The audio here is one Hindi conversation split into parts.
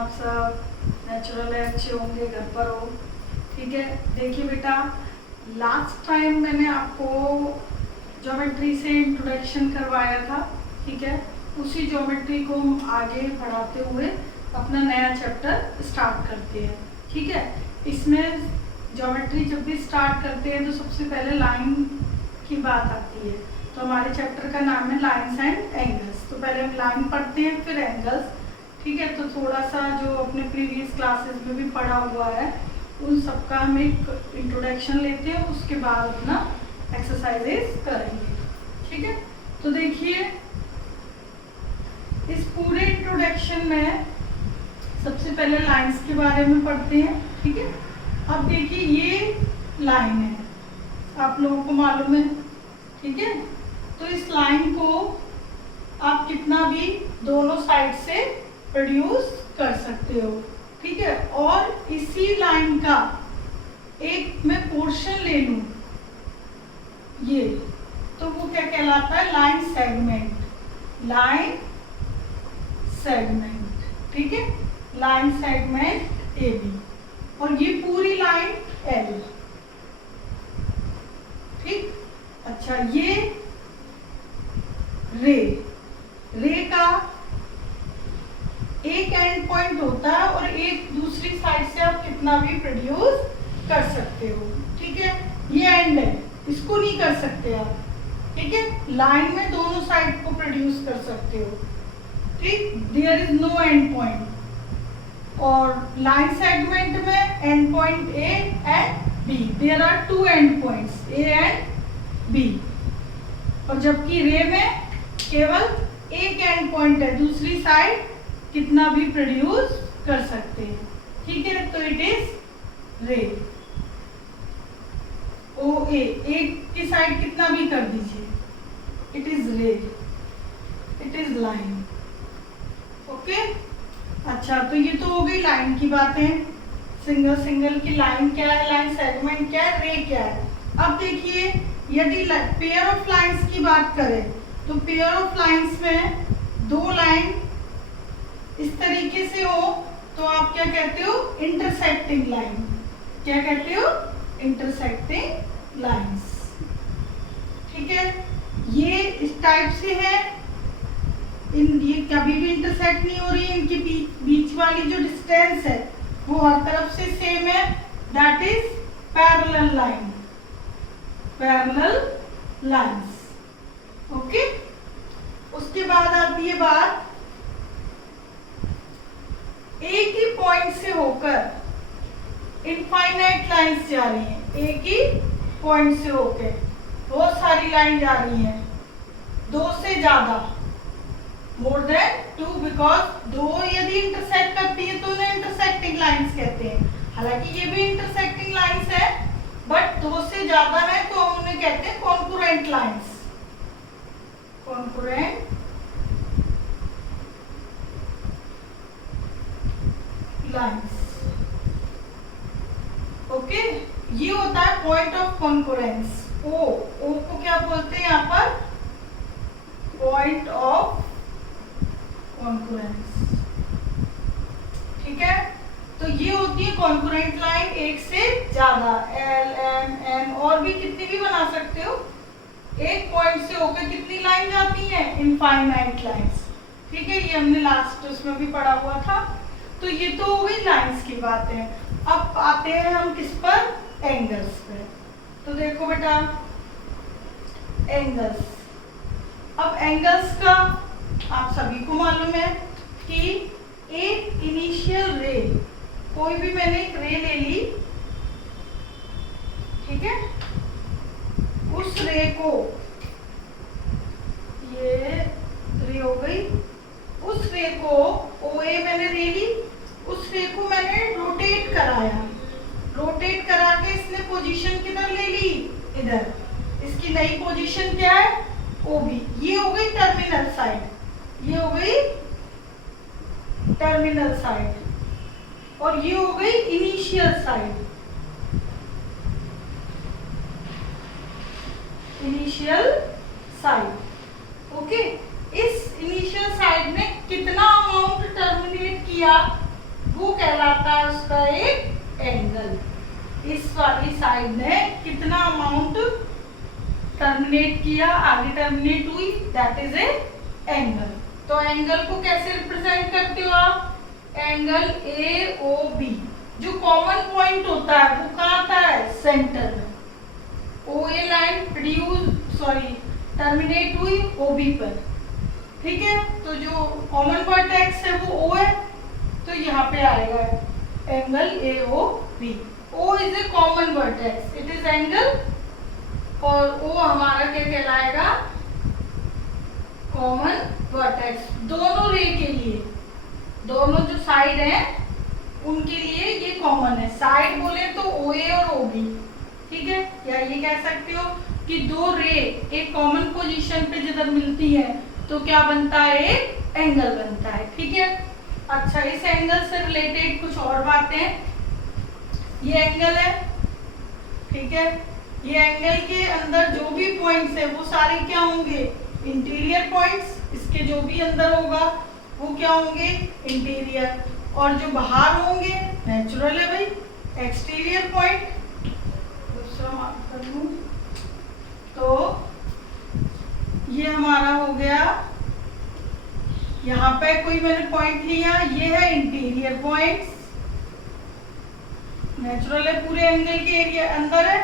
आप सब? नेचुरल है, अच्छे होंगे, घर पर हो, ठीक है। देखिए बेटा, लास्ट टाइम मैंने आपको ज्योमेट्री से इंट्रोडक्शन करवाया था, ठीक है। उसी ज्योमेट्री को हम आगे बढ़ाते हुए अपना नया चैप्टर स्टार्ट करते हैं, ठीक है। इसमें ज्योमेट्री जब भी स्टार्ट करते हैं तो सबसे पहले लाइन की बात आती है। तो हमारे चैप्टर का नाम है लाइंस एंड एंगल्स। तो पहले हम लाइन पढ़ते हैं, फिर एंगल्स, ठीक है। तो थोड़ा सा जो अपने प्रीवियस क्लासेस में भी पढ़ा हुआ है उन सबका हम एक इंट्रोडक्शन लेते हैं, उसके बाद अपना एक्सरसाइजेस करेंगे, ठीक है। तो देखिए, इस पूरे इंट्रोडक्शन में सबसे पहले लाइंस के बारे में पढ़ते हैं, ठीक है। अब देखिए, ये लाइन है, आप लोगों को मालूम है, ठीक है। तो इस लाइन को आप कितना भी दोनों साइड से प्रोड्यूस कर सकते हो, ठीक है। और इसी लाइन का एक मैं पोर्शन ले लूं, ये तो वो क्या कहलाता है? लाइन सेगमेंट, लाइन सेगमेंट, ठीक है। लाइन सेगमेंट ए बी, और ये पूरी लाइन एल, ठीक। अच्छा, ये रे का एक एंड पॉइंट होता है और एक दूसरी साइड से आप कितना भी प्रोड्यूस कर सकते हो, ठीक है। ये एंड है, इसको नहीं कर सकते आप, ठीक है। लाइन में दोनों साइड को प्रोड्यूस कर सकते हो, ठीक। There is no end point. और लाइन सेगमेंट में end point A and B, there are two end points, A and B. और जबकि रे में केवल एक एंड पॉइंट है, दूसरी साइड कितना भी प्रोड्यूस कर सकते हैं, ठीक है। तो इट इज रे। ओ ए, एक की साइड कितना भी कर दीजिए, इट इज रे, इट इज लाइन, ओके। अच्छा, तो ये तो हो गई लाइन की बातें, सिंगल सिंगल की लाइन क्या है, लाइन सेगमेंट क्या है, रे क्या है। अब देखिए, यदि पेयर ऑफ लाइंस की बात करें तो पेयर ऑफ लाइंस में दो लाइन इस तरीके से हो तो आप क्या कहते हो? Intersecting line. क्या कहते हो? इंटरसेक्टिंग लाइंस, ठीक है। ये इस टाइप से है, ये कभी भी इंटरसेक्ट नहीं हो रही है, इनके बीच वाली जो डिस्टेंस है वो हर तरफ से सेम है, that is parallel line, parallel lines, okay. उसके बाद अब ये बात, एक ही पॉइंट से होकर इनफाइनाइट लाइंस जा रही हैं, एक ही पॉइंट से होकर बहुत सारी लाइन जा रही हैं, दो से ज्यादा, मोर देन टू, बिकॉज दो यदि इंटरसेक्ट करती है तो उन्हें इंटरसेक्टिंग लाइंस कहते हैं। हालांकि ये भी इंटरसेक्टिंग लाइंस है, बट दो से ज्यादा है तो हम उन्हें कहते हैं concurrent lines, concurrent lines, okay. ये होता है पॉइंट ऑफ कॉन्करेंस, ओ को क्या बोलते हैं यहाँ पर? पॉइंट ऑफ कॉन्करेंस, ठीक है। तो ये होती है कॉन्करेंट लाइन, एक से ज्यादा, एल एम एन और भी कितनी भी बना सकते हो। एक पॉइंट से होकर कितनी लाइन जाती हैं? इनफाइनाइट लाइंस, ठीक है। ये हमने लास्ट उसमें भी पढ़ा हुआ था। तो ये तो हो गई लाइंस की बातें। अब आते हैं हम किस पर? एंगल्स पे। तो देखो बेटा, एंगल्स, अब एंगल्स का आप सभी को मालूम है कि एक इनिशियल रे, कोई भी मैंने एक रे ले ली, ठीक है। उस रे को, ये रे हो गई, उस रे को ओ ए मैंने ले ली, उस रे को मैंने रोटेट कराया, रोटेट करा के इसने पोजीशन किधर ले ली? इधर। इसकी नई पोजीशन क्या है? O B. ये हो गई टर्मिनल साइड, ये हो गई टर्मिनल साइड, और ये हो गई initial side, initial side, okay. इस इनिशियल साइड ने कितना अमाउंट टर्मिनेट किया वो कहलाता है उसका एक एंगल। इस वाली साइड ने कितना अमाउंट टर्मिनेट किया, आगे टर्मिनेट हुई, दैट इज ए एंगल। तो एंगल को कैसे रिप्रेजेंट करते हो आप? एंगल ए ओ बी, जो कॉमन पॉइंट होता है वो कहाँ आता है? सेंटर में। ओ ए लाइन टर्मिनेट हुई ओ बी पर, ठीक है। तो जो कॉमन वर्टेक्स है वो ओ है, तो यहाँ पे आएगा angle A O B. O is a common vertex, it is angle, और ओ हमारा क्या कहलाएगा? Common vertex. दोनों रे के लिए, दोनों जो साइड है उनके लिए ये कॉमन है। साइड बोले तो ओ ए और ओ बी, ठीक है। या ये कह सकते हो कि दो रे एक कॉमन पोजीशन पे जिधर मिलती है तो क्या बनता है? एक एंगल बनता है, ठीक है। अच्छा, इस एंगल से रिलेटेड कुछ और बातें। ये एंगल है, ठीक है। ये एंगल के अंदर जो भी पॉइंट्स है वो सारे क्या होंगे? Interior points. इसके जो भी अंदर होगा वो क्या होंगे? इंटीरियर। और जो बाहर होंगे नेचुरल है भाई, एक्सटीरियर पॉइंट। दूसरा मार्क कर लूं तो ये हमारा हो गया, यहाँ पे कोई मैंने पॉइंट लिया, ये है इंटीरियर पॉइंट्स, नेचुरल है, पूरे एंगल के एरिया अंदर है।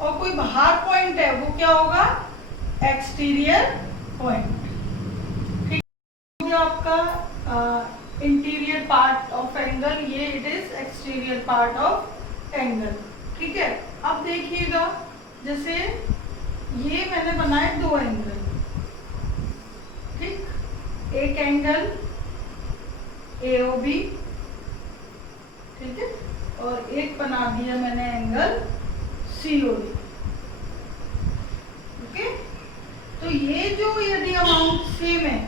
और कोई बाहर पॉइंट है वो क्या होगा? एक्सटीरियर पॉइंट, ठीक है। आपका इंटीरियर पार्ट ऑफ एंगल, ये it is exterior part of angle, ठीक है। अब देखिएगा, जैसे ये मैंने बनाए दो एंगल, ठीक। एक एंगल AOB, ठीक है, और एक बना दिया मैंने एंगल COD, ओके। तो ये जो यदि अमाउंट सेम है,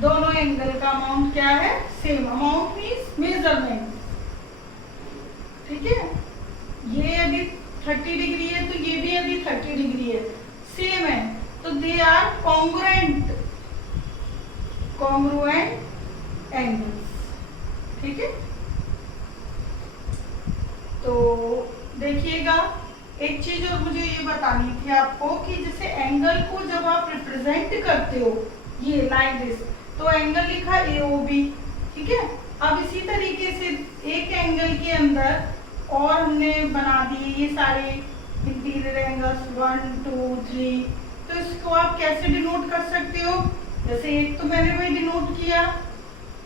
दोनों एंगल का अमाउंट क्या है? सेम। अमाउंट मीन्स मेजरमेंट, ठीक है। ये यदि 30 डिग्री है तो ये भी यदि 30 डिग्री है, सेम है, तो दे आर कॉन्ग्रुएंट एंगल्स, ठीक है। तो देखिएगा, एक चीज और मुझे ये बतानी थी आपको कि जैसे एंगल को जब आप रिप्रेजेंट करते हो ये लाइक दिस, तो एंगल लिखा AOB, ठीक है। अब इसी तरीके से एक एंगल के अंदर और हमने बना दिए ये सारे इंटीरियर एंगल्स 1 2 3, तो इसको आप कैसे डिनोट कर सकते हो? जैसे एक तो मैंने वही डिनोट किया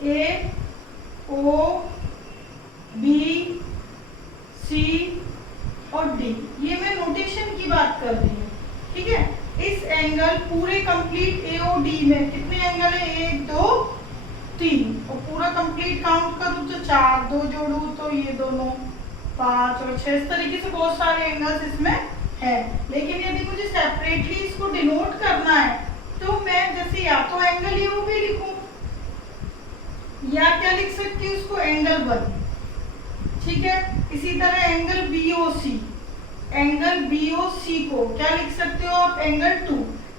AOB C और D, ये मैं नोटेशन की बात कर रही हूँ, ठीक है। इस एंगल पूरे कंप्लीट AOD में कितने एंगल है? 1 2 3, और पूरा कंप्लीट काउंट करूँ तो 4, 2 जोड़ू तो ये दोनों 5 और 6, इस तरीके से बहुत सारे एंगल्स इसमें है। लेकिन यदि मुझे सेपरेटली इसको डिनोट करना है तो मैं जैसे या तो एंगल AOB लिखूं या क्या लिख सकती हूँ उसको? एंगल 1, ठीक है। इसी तरह एंगल BOC, एंगल BOC को क्या लिख सकते हो आप? एंगल 2।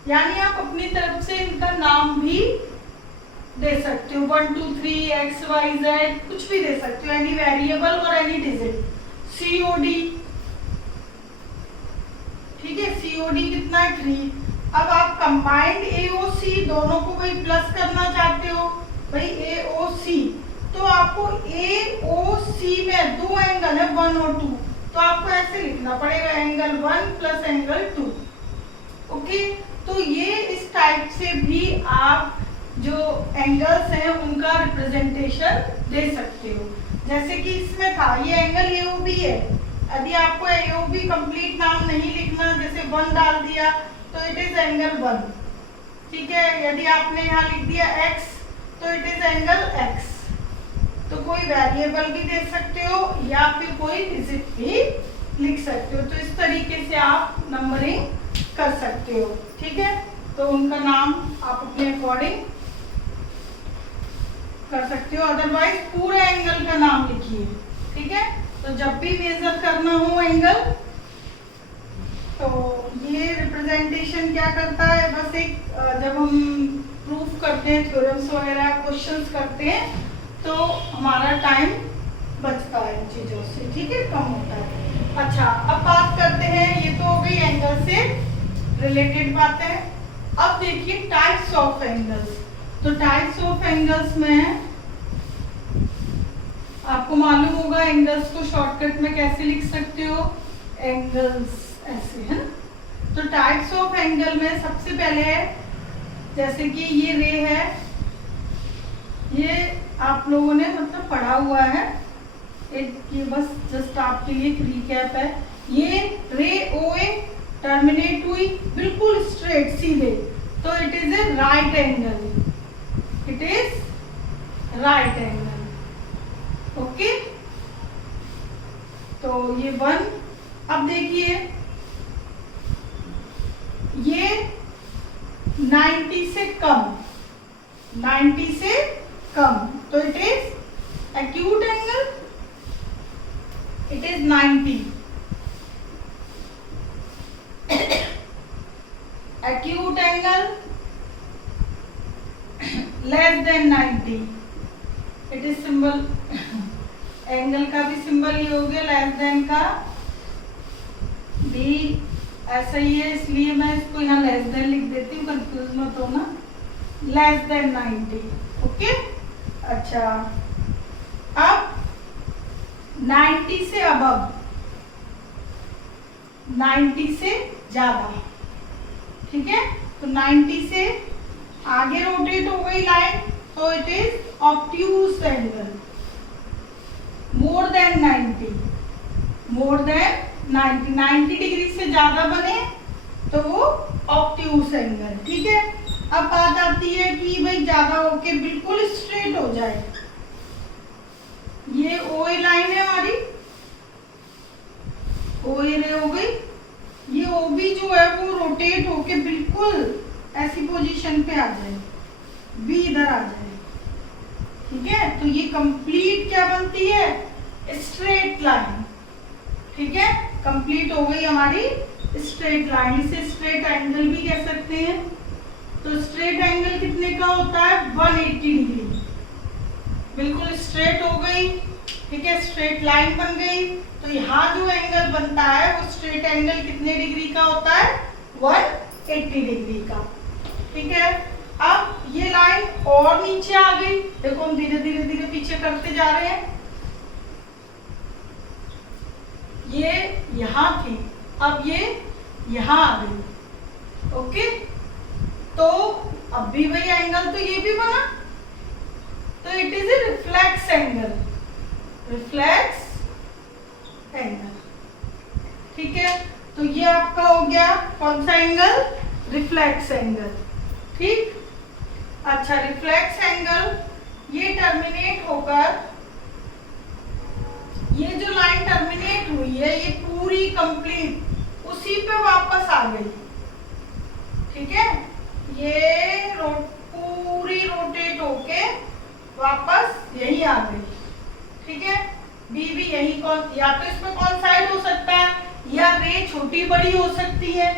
यानी आप अपनी तरफ से इनका नाम भी दे सकते हो, 1 2 3 X Y Z, कुछ भी दे सकते हो, एनी वेरिएबल और एनी डिजिट। COD, ठीक है, COD कितना है? 3। अब आप कंबाइंड AOC दोनों को वही प्लस करना चाहते हो भाई, AOC, तो आपको AOC में दो एंगल है 1 और 2, तो आपको ऐसे लिखना पड़ेगा एंगल 1 प्लस एंगल 2, ओके। तो ये इस टाइप से भी आप जो एंगल्स हैं उनका रिप्रेजेंटेशन दे सकते हो। जैसे कि इसमें था ये एंगल AOB है, यदि आपको AOB कंप्लीट नाम नहीं लिखना, जैसे 1 डाल दिया तो इट इज एंगल 1, ठीक है। यदि आपने यहाँ लिख दिया X तो इट इज एंगल X। तो कोई वेरिएबल भी दे सकते हो या फिर कोई डिजिट भी लिख सकते हो। तो इस तरीके से आप नंबरिंग कर सकते हो, ठीक है। तो उनका नाम आप अपने अकॉर्डिंग कर सकते हो, अदरवाइज पूरे एंगल का नाम लिखिए, ठीक है। तो जब भी मेजर करना हो एंगल, तो ये रिप्रेजेंटेशन क्या करता है, बस एक जब हम प्रूफ करते हैं थ्योरम्स वगैरह क्वेश्चंस करते हैं तो हमारा टाइम बचता है इन चीजों से, ठीक है, कम होता है। अच्छा, अब बात करते हैं, ये तो हो गई एंगल से रिलेटेड बातें। अब देखिए टाइप्स ऑफ एंगल्स। तो टाइप्स ऑफ एंगल्स में आपको मालूम होगा एंगल्स को शॉर्टकट में कैसे लिख सकते हो, एंगल्स ऐसे है। तो टाइप्स ऑफ एंगल में सबसे पहले है, जैसे कि ये रे है, ये आप लोगों ने मतलब पढ़ा हुआ है, एक ये बस जस्ट आपके लिए एक रिकैप है। ये रे ओए टर्मिनेट हुई बिल्कुल स्ट्रेट सीधे, तो it is A right angle, it is right angle. Okay, तो ये 1। अब देखिए ये 90 से कम, 90 से कम, तो it is acute angle, it is 90। Acute angle less than 90, it is symbol, angle का भी सिंबल ये हो गया लेस देन का, भी ऐसा ही है, इसलिए मैं इसको यहाँ लेस देन लिख देती हूँ, कंफ्यूज मत होना, लेस देन 90। ओके, अच्छा, अब 90 से अबव, 90 से ज्यादा, ठीक है, तो 90 से आगे रोटेट हो गई लाइन, तो it is obtuse angle. More than 90, more than 90, 90 degree से ज्यादा बने तो वो ऑब्ट्यूज एंगल, ठीक है। अब बात आती है कि भाई ज्यादा होके बिल्कुल स्ट्रेट हो जाए, ये ओए लाइन है हमारी, ओए रे हो गई, ये ओबी जो है वो रोटेट होके बिल्कुल ऐसी पोजीशन पे आ जाए, बी इधर आ जाए, ठीक है, तो ये कंप्लीट क्या बनती है, स्ट्रेट लाइन, ठीक है, कंप्लीट हो गई हमारी स्ट्रेट लाइन। इसे स्ट्रेट एंगल भी कह सकते हैं। तो स्ट्रेट एंगल कितने का होता है, 180 डिग्री, बिल्कुल स्ट्रेट हो गई, ठीक है, स्ट्रेट लाइन बन गई। तो यहाँ जो एंगल बनता है वो स्ट्रेट एंगल कितने डिग्री का होता है, 180 डिग्री का, ठीक है। अब ये लाइन और नीचे आ गई, देखो हम धीरे धीरे धीरे पीछे करते जा रहे हैं, ये यहाँ थी, अब ये यहाँ आ गई, ओके। तो अब भी वही एंगल, तो ये भी बना, तो it is a reflex angle, reflex angle, ठीक है। तो ये आपका हो गया कौन सा एंगल, रिफ्लेक्स एंगल, ठीक। अच्छा, रिफ्लेक्स एंगल ये टर्मिनेट होकर, ये जो लाइन टर्मिनेट हुई है ये पूरी कंप्लीट उसी पे वापस आ गई, ठीक है, ये पूरी रोटेट होके वापस यही आ गई, ठीक है। बी भी यही, कौन, या तो इसमें कौन साइड हो सकता है, या रे छोटी बड़ी हो सकती है,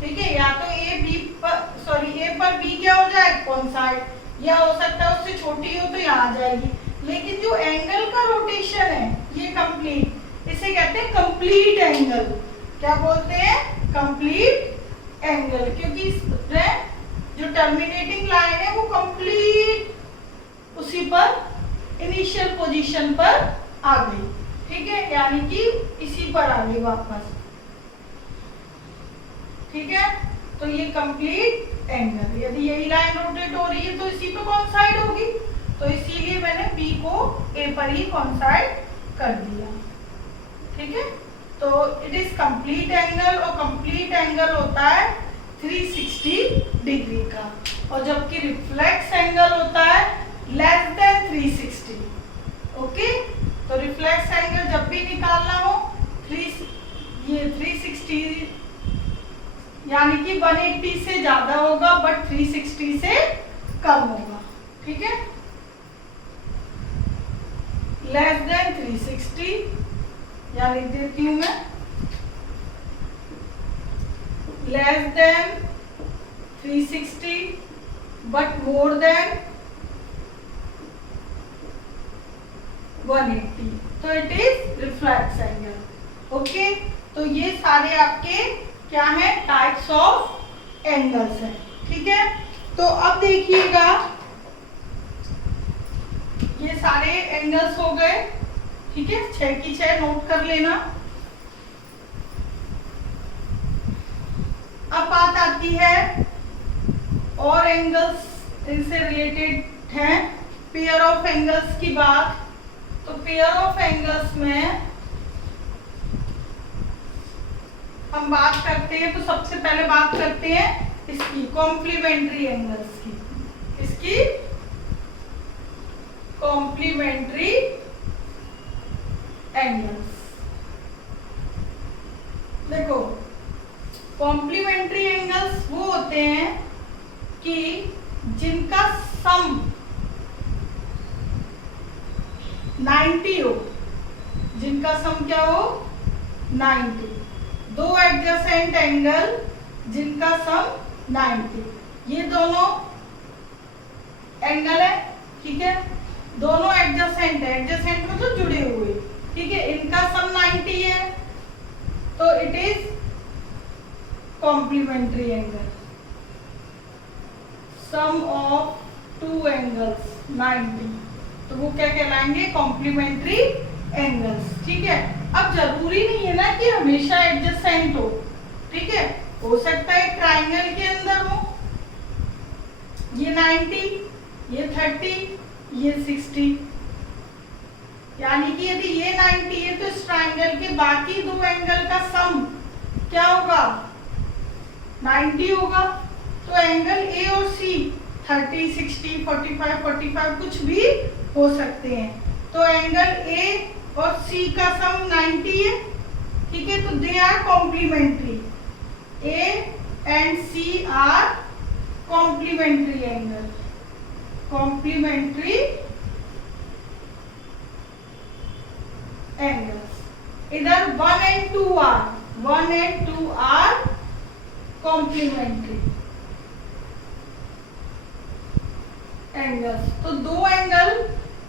ठीक है, या तो ए बी पर, सॉरी ए पर बी क्या हो जाए, कौन साइड, या हो सकता है उससे छोटी हो तो यहाँ आ जाएगी। लेकिन जो एंगल का रोटेशन है ये कंप्लीट, इसे कहते हैं कंप्लीट एंगल। क्या बोलते हैं, कंप्लीट एंगल, क्योंकि इसमें जो टर्मिनेटिंग लाइन है वो कंप्लीट उसी पर इनिशियल पोजीशन पर आ गई, ठीक है, यानी कि इसी पर आ गई वापस, ठीक है। तो ये कंप्लीट एंगल, यदि यही लाइन रोटेट हो रही है तो इसी पे कौन साइड होगी, तो इसीलिए मैंने बी को ए पर ही कौन साइड कर दिया, ठीक है। तो इट इज कंप्लीट एंगल, और कंप्लीट एंगल होता है 360 डिग्री का, और जबकि रिफ्लेक्स एंगल होता है लेस देन 360, ओके। तो रिफ्लेक्स एंगल जब भी निकालना हो, ये 360 यानी कि 180 से ज्यादा होगा बट 360 से कम होगा, ठीक है, लेस देन 360, या लिख देती हूं मैं, less than 360 but more than 180, तो it is reflex angle. Okay, तो ये सारे आपके क्या है, टाइप्स ऑफ एंगल्स हैं। ठीक है, तो अब देखिएगा ये सारे एंगल्स हो गए। ठीक है, 6 की 6 नोट कर लेना। अब बात आती है और एंगल्स इनसे रिलेटेड हैं, पेयर ऑफ एंगल्स की बात। तो पेयर ऑफ एंगल्स में हम बात करते हैं, तो सबसे पहले बात करते हैं इसकी कॉम्प्लीमेंट्री एंगल्स की। इसकी कॉम्प्लीमेंट्री एंगल्स। देखो, कॉम्प्लीमेंट्री एंगल्स वो होते हैं कि जिनका सम 90 हो, जिनका सम क्या हो, 90। दो एडजेसेंट एंगल जिनका सम 90, ये दोनों एंगल है। ठीक है, दोनों एडजेसेंट है, एडजेसेंट में तो जुड़े हुए। ठीक है, इनका सम 90 है, तो it is complementary angle. Sum of two angles 90, तो वो क्या कहलाएंगे, कॉम्प्लीमेंट्री एंगल्स। ठीक है, अब जरूरी नहीं है ना कि हमेशा एडजेसेंट हो। ठीक है, हो सकता है ट्राइंगल के अंदर हो, ये 90, ये 30, ये 60। यानी कि यदि ये 90 है तो इस ट्राइंगल के बाकी दो एंगल का सम क्या होगा, 90 होगा। तो एंगल ए और सी 30, 60, 45, 45 कुछ भी हो सकते हैं। तो एंगल ए और सी का सम 90 है। ठीक है, तो they are complementary. A and C are complementary angle. Complementary angles. इधर 1 and 2 आर कॉम्प्लीमेंट्री एंगल्स। तो दो एंगल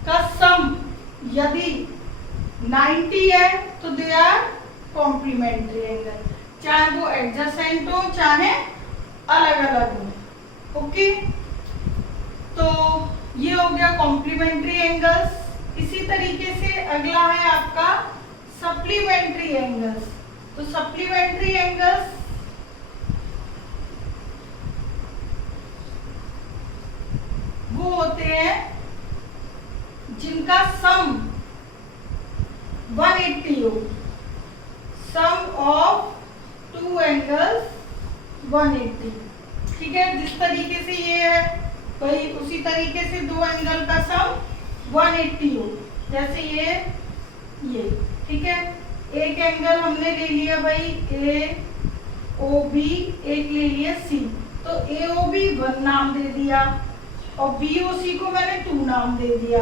का सम यदि 90 है तो दे आर कॉम्प्लीमेंट्री एंगल, चाहे वो एडजेसेंट हो चाहे अलग अलग हो। ओके, तो ये हो गया कॉम्प्लीमेंट्री एंगल्स। इसी तरीके से अगला है आपका सप्लीमेंट्री एंगल्स। तो सप्लीमेंट्री एंगल्स वो होते हैं जिनका सम 180 हो। सम ऑफ टू एंगल्स 180। ठीक है, जिस तरीके से ये है भाई उसी तरीके से दो एंगल का सम 180 हो। जैसे ये ठीक है, एक एंगल हमने ले लिया भाई ए ओ बी, एक ले लिया सी, तो ए ओ बी 1 नाम दे दिया और बी ओ सी को मैंने 2 नाम दे दिया।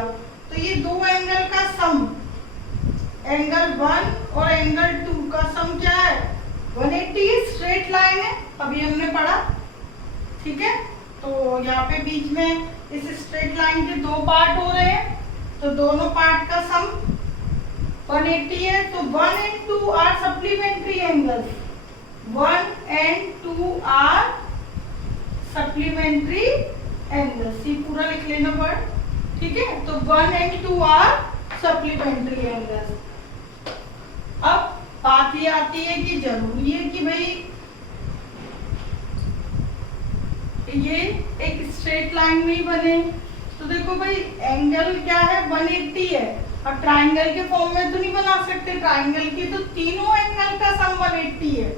तो ये दो एंगल का सम, एंगल 1 और एंगल 2 का सम क्या है, 180। स्ट्रेट लाइन है, अभी हमने पढ़ा। ठीक है, तो यहाँ पे बीच में इस स्ट्रेट लाइन के दो पार्ट हो रहे हैं, तो दोनों पार्ट का सम 180 है। तो 1 and 2 are supplementary angles. 1 and 2 are supplementary angles. ये पूरा लिख लेना वर्ड। ठीक है, तो 1 and 2 आर सप्लीमेंट्री एंगल्स। अब बात ये आती है कि जरूरी है कि भाई ये एक स्ट्रेट लाइन में ही बने। तो देखो भाई एंगल क्या है, 180 है, और ट्राइंगल के फॉर्म में तो नहीं बना सकते। ट्राइंगल की तो तीनों एंगल का सम 180 है,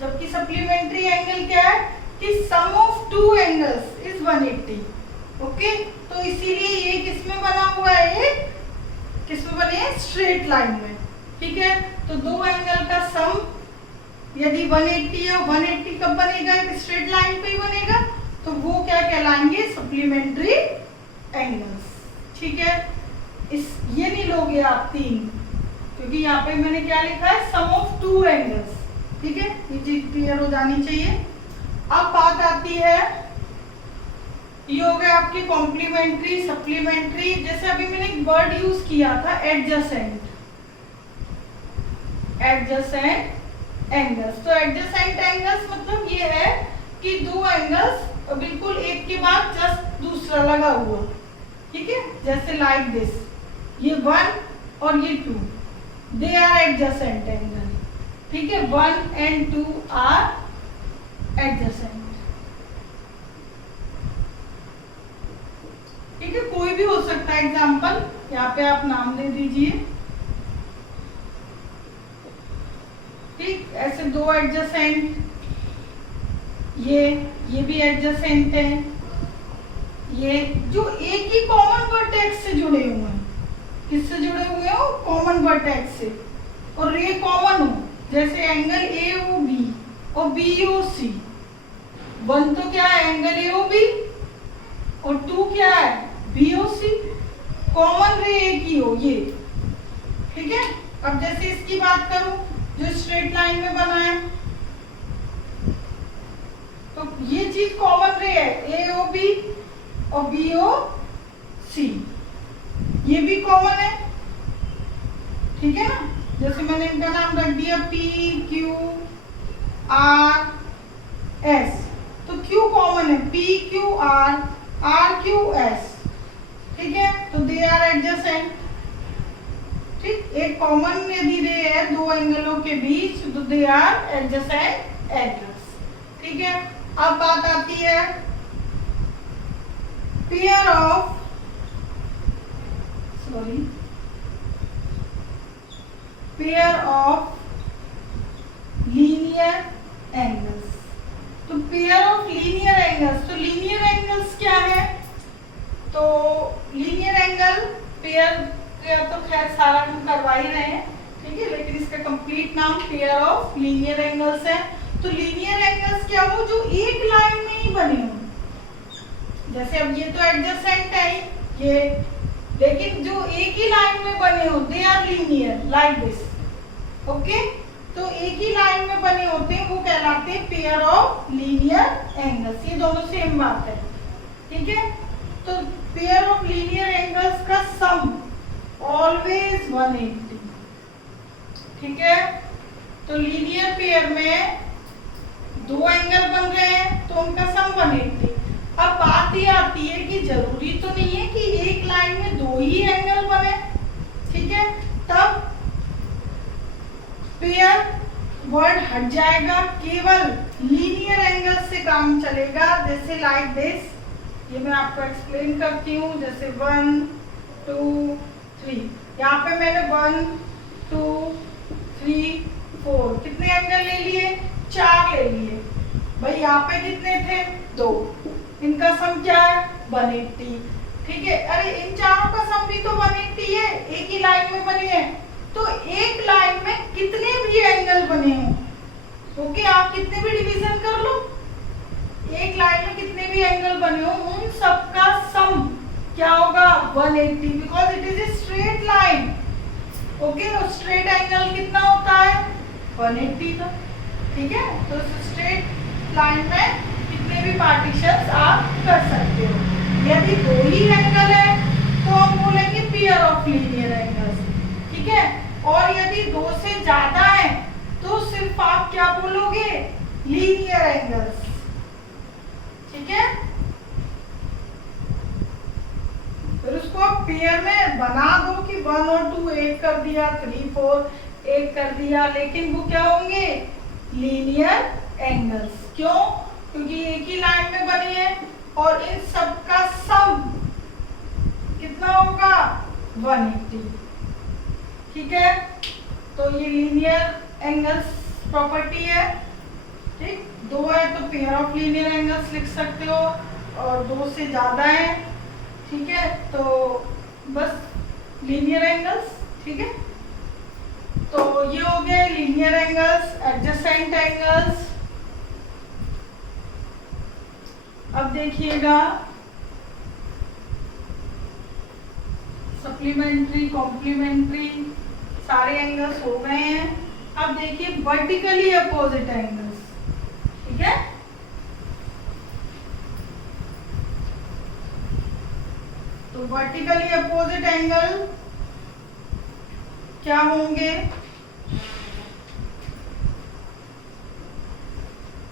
जबकि सप्लीमेंट्री एंगल क्या है कि sum of two angles is 180। Okay, तो इसीलिए ये किसमें बना हुआ है, ये किसमें बने हैं, स्ट्रेट लाइन में। ठीक है, तो दो एंगल का सम यदि 180 है, 180 कब बनेगा, एक स्ट्रेट लाइन पे ही बनेगा, तो वो क्या कहलाएंगे, सप्लीमेंट्री एंगल्स। ठीक है, इस ये नहीं लोगे आप 3, क्योंकि यहाँ पे मैंने क्या लिखा है, सम ऑफ टू एंगल्स। ठीक है, ये चीज क्लियर हो जानी चाहिए। अब बात आती है ये हो गए आपके कॉम्प्लीमेंट्री, सप्लीमेंट्री। जैसे अभी मैंने एक वर्ड यूज किया था एडजेसेंट, एडजेसेंट एंगल्स। तो एडजेसेंट एंगल्स मतलब ये है कि दो एंगल्स बिल्कुल एक के बाद जस्ट दूसरा लगा हुआ, ठीक है, जैसे लाइक दिस, ये 1 और ये 2, दे आर एडजेसेंट एंगल, ठीक है, 1 and 2 आर एडजेसेंट, ठीक है। कोई भी हो सकता है एग्जाम्पल, यहाँ पे आप नाम दे दीजिए, ठीक। ऐसे दो एडजेसेंट, ये भी एडजेसेंट है, ये जो एक ही कॉमन वर्टेक्स से जुड़े हुए हैं, किससे जुड़े हुए हो, कॉमन वर्टेक्स से, और रे कॉमन हो, जैसे एंगल ए ओ बी और बी ओ सी। 1 तो क्या है, एंगल ए ओ बी, और 2 क्या है, बी ओ सी, कॉमन रे एक ही हो, ये, ठीक है। अब जैसे इसकी बात करूं, जो स्ट्रेट लाइन में बना है, तो ये चीज कॉमन रे है, ए ओ बी और बी ओ सी, ये भी कॉमन है, ठीक है ना। जैसे मैंने इनका नाम रख दिया पी क्यू आर एस, तो क्यू कॉमन है, P Q R Q S, ठीक है, तो दे आर एडजेसेंट, ठीक। एक कॉमन यदि रे है दो एंगलों के बीच, तो दे आर एडजेसेंट एंगल्स, ठीक है। अब बात आती है पेयर ऑफ लीनियर एंगल्स। तो पेयर ऑफ लीनियर एंगल्स, तो लीनियर एंगल्स क्या है, तो लीनियर एंगल पेयर का तो खैर सारा हम करवा ही रहे हैं, ठीक है, लेकिन इसका कंप्लीट नाम पेयर ऑफ लीनियर एंगल्स है। तो लीनियर एंगल्स क्या हो, जो एक लाइन में ही बने हो, जैसे अब ये तो एडजेसेंट है ये, लेकिन जो एक ही लाइन में बने हो, they are linear like this, okay. तो एक ही लाइन में बने होते हैं, वो कहलाते हैं पेयर ऑफ लीनियर एंगल्स। ये दोनों सेम बात है, ठीक है। तो पेयर ऑफ लीनियर एंगल्स का सम ऑलवेज 180, ठीक है। तो लीनियर पेयर में दो एंगल बन रहे हैं, तो उनका सम 180। अब बात ये आती है कि जरूरी तो नहीं है कि एक लाइन में दो ही एंगल बने, ठीक है, तब पेयर वर्ड हट जाएगा, केवल लीनियर एंगल से काम चलेगा। जैसे लाइक दिस, ये मैं आपको एक्सप्लेन करती हूँ, जैसे 1 2 3, यहाँ पे मैंने 1 2 3 4 कितने एंगल ले लिए, 4 ले लिए भाई। यहाँ पे कितने थे, 2, इनका सम क्या है, 180, ठीक है। अरे इन चारों का सम भी तो 180 है, एक ही लाइन में बने हैं, तो एक लाइन में कितने भी एंगल बने हो, ओके, आप कितने भी डिवीजन कर लो, एक लाइन में कितने भी एंगल बने हो, उन सबका सम क्या होगा, 180, because it is a straight line, okay. और स्ट्रेट एंगल कितना होता है, 180 का, ठीक है। तो स्ट्रेट लाइन में कितने भी पार्टीशंस आप कर सकते हो। यदि दो ही एंगल है तो हम बोलेंगे पेयर ऑफ लीनियर एंगल्स, ठीक है। और यदि दो से ज्यादा है तो सिर्फ आप क्या बोलोगे, लीनियर एंगल्स, ठीक है। फिर उसको आप पेयर में बना दो कि 1 और 2 एक कर दिया, 3 4 एक कर दिया, लेकिन वो क्या होंगे, लीनियर एंगल्स। क्यों, क्योंकि एक ही लाइन में बनी है और इन सब का सम कितना होगा, 180, ठीक है। तो ये लीनियर एंगल्स प्रॉपर्टी है, ठीक। दो है तो पेयर ऑफ लीनियर एंगल्स लिख सकते हो, और दो से ज्यादा है, ठीक है, तो बस लीनियर एंगल्स, ठीक है। तो ये हो गए लीनियर एंगल्स, एडजेसेंट एंगल्स। अब देखिएगा सप्लीमेंट्री, कॉम्प्लीमेंट्री, सारे एंगल्स हो गए हैं। अब देखिए वर्टिकली अपोजिट एंगल्स, ठीक है। तो वर्टिकली अपोजिट एंगल क्या होंगे?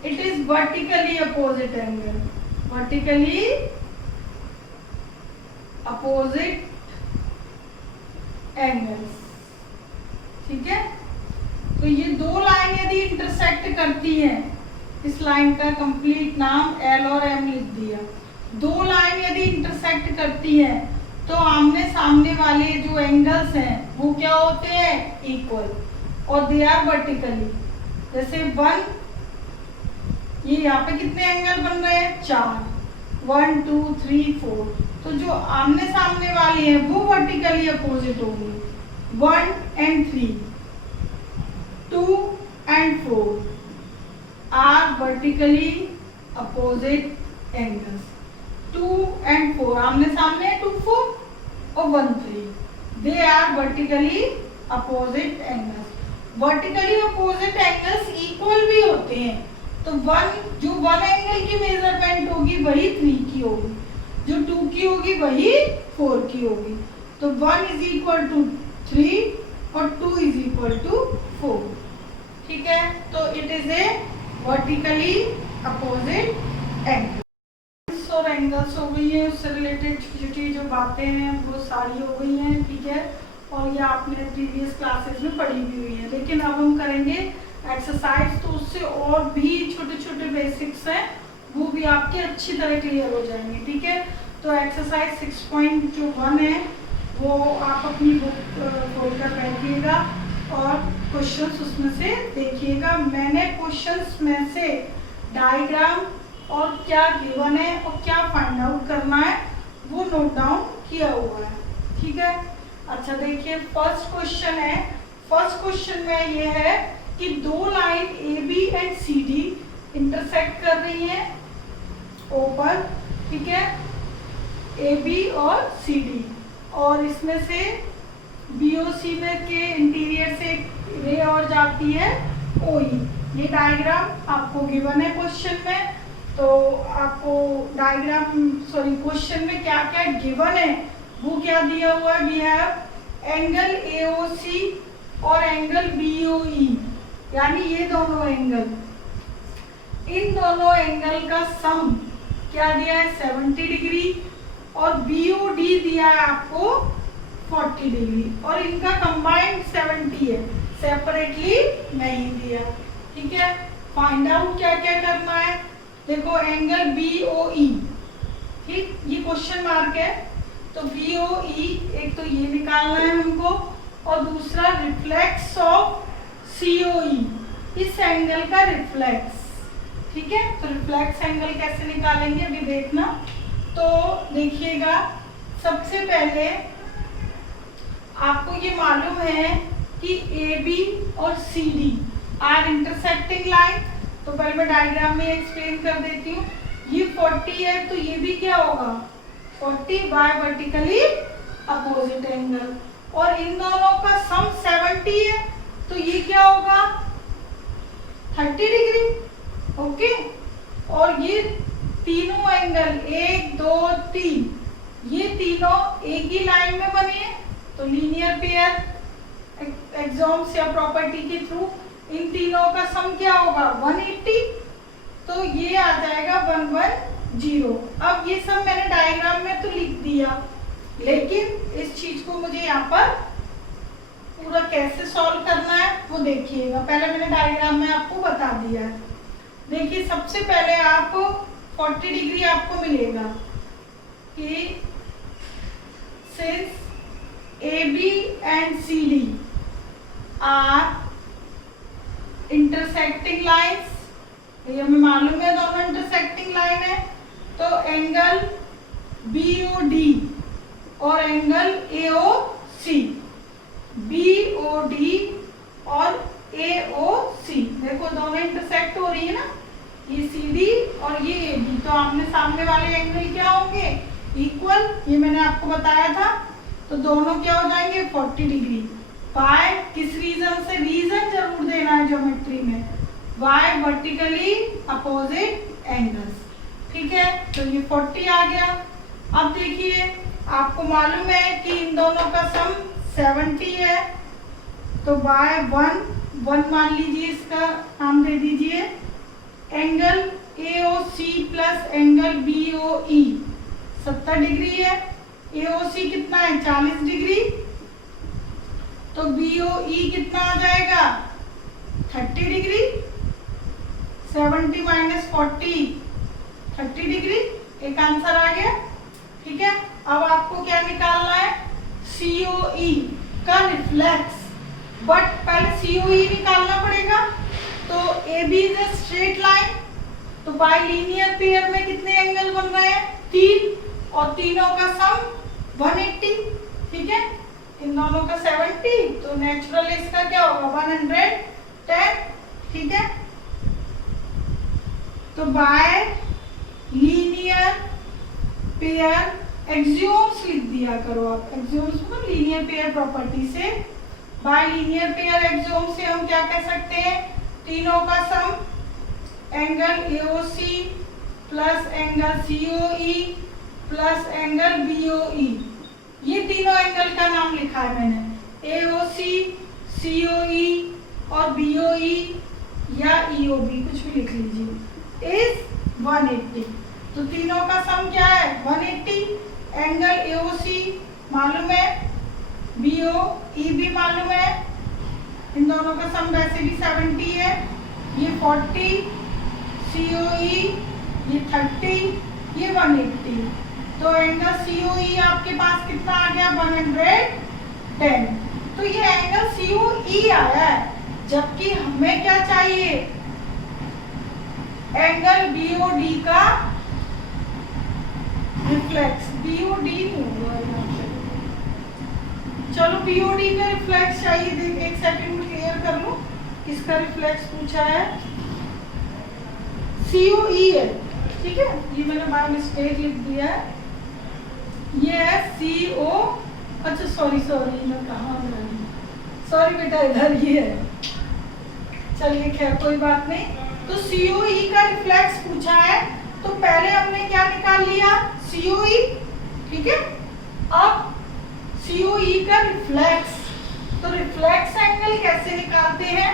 It is vertically opposite angle, vertically opposite angles. ठीक है, तो ये दो लाइन यदि इंटरसेक्ट करती हैं, इस लाइन का कंप्लीट नाम एल और एम लिख दिया। दो लाइन यदि इंटरसेक्ट करती हैं तो आमने सामने वाले जो एंगल्स हैं वो क्या होते हैं? इक्वल, और दे आर वर्टिकली। जैसे वन, ये यहाँ पे कितने एंगल बन रहे हैं? 4, 1 2 3 4। तो जो आमने सामने वाली है वो वर्टिकली अपोजिट होंगी। 1 and 3, 2 and 4 are vertically opposite angles. 2 and 4 आमने सामने है, 2 4 और 1 3, they are vertically opposite angles. Vertically opposite angles equal भी होते हैं, तो जो 1 एंगल की मेजरमेंट होगी वही 3 की होगी, जो 2 की होगी वही 4 की होगी। तो 1 is equal to 3 और 2 is equal to 4। ठीक है, तो it is A vertically opposite angle. और एंगल्स हो गई है, उससे रिलेटेड छोटी छोटी जो बातें हैं वो सारी हो गई हैं। ठीक है, और ये आपने प्रीवियस क्लासेस में पढ़ी भी हुई है, लेकिन अब हम करेंगे एक्सरसाइज, तो उससे और भी छोटे छोटे बेसिक्स हैं वो भी आपके अच्छी तरह क्लियर हो जाएंगे। ठीक है, तो एक्सरसाइज 6.1 है वो आप अपनी बुक खोल कर बैठिएगा और क्वेश्चंस उसमें से देखिएगा। मैंने क्वेश्चंस में से डायग्राम और क्या गिवन है और क्या फाइंड आउट करना है वो नोट डाउन किया हुआ है। ठीक है, अच्छा देखिए फर्स्ट क्वेश्चन है। फर्स्ट क्वेश्चन में ये है कि दो line A B and C D intersect कर रही हैं ओ पर। ठीक है, ए बी और सी डी, और इसमें से बीओसी में के इंटीरियर से रे और जाती है ओई। ये डायग्राम आपको गिवन है क्वेश्चन में, तो आपको क्वेश्चन में क्या क्या गिवन है वो क्या दिया हुआ है? वी हैव एंगल एओसी और एंगल बीओई, यानी ये दोनों एंगल, इन दोनों एंगल का सम क्या दिया है? 70 डिग्री, और बीओडी दिया है आपको 40 डिग्री, और इनका कंबाइंड 70 है, सेपरेटली नहीं दिया। ठीक है, फाइंड आउट क्या क्या करना है? देखो एंगल बीओई, ठीक, ये क्वेश्चन मार्क है, तो बीओई एक तो ये निकालना है हमको, और दूसरा रिफ्लेक्स ऑफ सीओई, इस एंगल का रिफ्लेक्स। ठीक है, तो रिफ्लेक्स एंगल कैसे निकालेंगे अभी देखना। तो देखिएगा, सबसे पहले आपको ये मालूम है कि ए बी और C D are intersecting line. तो पहले मैं डायग्राम में एक्सप्लेन कर देती हूँ। ये 40 है तो ये भी क्या होगा? 40 बाय वर्टिकली अपोजिट एंगल, और इन दोनों का सम 70 है तो ये क्या होगा? 30 डिग्री। ओके, और ये तीनों एंगल 1 2 3 ये तीनों एक ही लाइन में बने हैं, तो लीनियर पेयर एग्जाम्स या प्रॉपर्टी के थ्रू इन तीनों का सम क्या होगा? 180, तो ये आ जाएगा 110। अब ये सब मैंने डायग्राम में तो लिख दिया, लेकिन इस चीज को मुझे यहाँ पर पूरा कैसे सॉल्व करना है वो देखिएगा। पहले मैंने डायग्राम में आपको बता दिया है। देखिए सबसे पहले आप 40 डिग्री आपको मिलेगा कि since AB and CD are intersecting lines, ये हमें मालूम है दोनों इंटरसेक्टिंग लाइन है, तो एंगल BOD और एंगल AOC, BOD और AOC देखो दोनों इंटरसेक्ट हो रही है ना, ये CD और ये AB, तो आमने सामने वाले एंगल क्या होंगे? इक्वल, ये मैंने आपको बताया था। तो दोनों क्या हो जाएंगे? 40 डिग्री। बाय किस रीजन से? रीजन जरूर देना है ज्योमेट्री में, बाय वर्टिकली अपोजिट एंगल्स। ठीक है, तो ये 40 आ गया। अब देखिए आपको मालूम है कि इन दोनों का सम 70 है, तो बाय 1 मान लीजिए, इसका नाम दे दीजिए। Angle AOC plus angle BOE 70 degree है। AOC कितना है? 40 डिग्री। तो BOE कितना आ जाएगा? 30 डिग्री। 70 minus 40 30 degree. एक आंसर आ गया। ठीक है, अब आपको क्या निकालना है? COE का रिफ्लेक्स। बट पहले COE निकालना पड़ेगा। तो AB is a straight line, तो बाय लीनियर पेयर में कितने एंगल बन रहे हैं? 3, और तीनों का सम 180। ठीक है, इन दोनों का 70, तो नेचुरल इसका क्या होगा? 110। ठीक है, तो बाय लीनियर पेयर एक्सियोम्स लिख दिया करो आप। एक्सियोम्स मतलब लीनियर पेयर प्रॉपर्टी से, बाय लीनियर पेयर एक्सियोम से हम क्या कह सकते हैं? तीनों का sum angle AOC plus angle COE plus angle BOE, ये तीनों एंगल का नाम लिखा है मैंने। AOC, COE और BOE या EOB कुछ भी लिख लीजिए, इज 180। तो तीनों का सम क्या है? 180। एंगल AOC मालूम है, BOE भी मालूम है, इन दोनों का सम वैसे भी 70 है। ये 40, COE ये 30, ये 180। तो एंगल COE आपके पास कितना आ गया? 110। तो ये एंगल COE आया है, जबकि हमें क्या चाहिए? एंगल BOD का रिफ्लेक्स। BOD नहीं हुआ यहाँ पे, चलो BOD का रिफ्लेक्स चाहिए। देख, एक सेकंड में क्लियर कर लूं किसका रिफ्लेक्स पूछा है। COE है। ठीक है, ये मैंने बाय मिस्टेक लिख दिया है, ये है CO। अच्छा सॉरी मैं कहाँ गई? सॉरी बेटा, इधर ये है। चलिए खैर कोई बात नहीं। तो COE का रिफ्लेक्स पूछा है, तो पहले हमने क्या निकाल लिया? COE। ठीक है, अब COE का रिफ्लेक्स, तो रिफ्लेक्स एंगल कैसे निकालते हैं?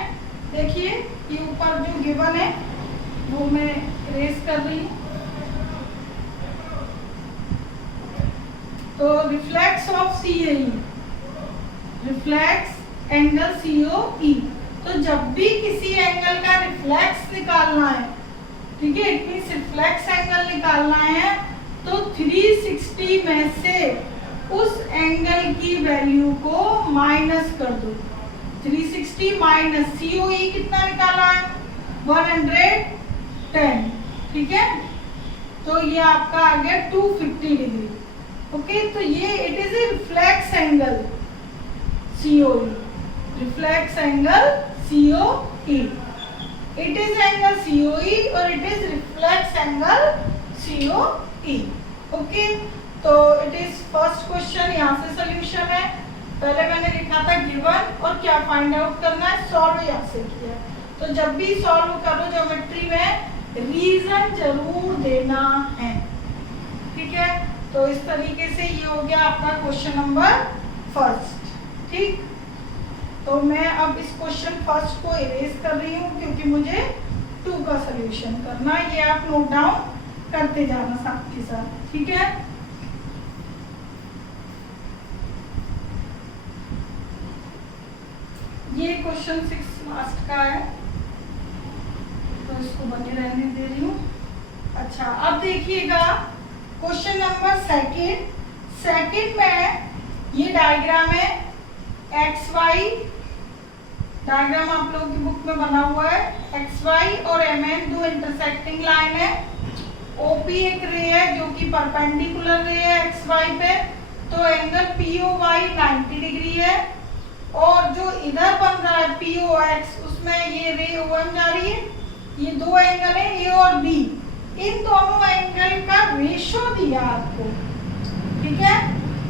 देखिए, ये ऊपर जो गिवन है वो मैं इरेज कर रही हूँ। तो reflex of COE, reflex angle COE। तो जब भी किसी एंगल का रिफ्लेक्स निकालना है, ठीक है, इट मींस रिफ्लेक्स एंगल निकालना है, तो 360 में से उस एंगल की वैल्यू को माइनस कर दो। 360 माइनस COE कितना निकाला है? 110। ठीक है, तो ये आपका आ गया 250 डिग्री। ओके, तो ये it is a reflex angle COE, reflex angle COE। It is angle COE और it is reflex angle COE। Okay, तो इट इज फर्स्ट क्वेश्चन, यहाँ से सोल्यूशन है। पहले मैंने लिखा था गिवन और क्या फाइंड आउट करना है, सॉल्व यहाँ से किया। तो जब भी सॉल्व करो ज्योमेट्री में रीजन जरूर देना है। ठीक है, तो इस तरीके से ये हो गया आपका क्वेश्चन नंबर फर्स्ट। ठीक, तो मैं अब इस क्वेश्चन फर्स्ट को इरेज कर रही हूँ क्योंकि मुझे 2 का सोल्यूशन करना है। ये आप नोट डाउन करते जाना साथ के साथ। ठीक है, ये क्वेश्चन 6 लास्ट का है, तो इसको बने रहने दे रही हूँ। अच्छा, अब देखिएगा क्वेश्चन नंबर सेकंड में ये डायग्राम है, XY डायग्राम आप लोगों की बुक में बना हुआ है। XY और MN दो इंटरसेक्टिंग लाइन है। OP एक रे है जो कि परपेंडिकुलर रे है XY पे, तो एंगल POY 90 डिग्री है। और जो इधर बन रहा है POX, उसमें ये रे OM जा रही है। ये दो एंगल है A और B, इन दोनों एंगल का रेशो दिया आपको। ठीक है,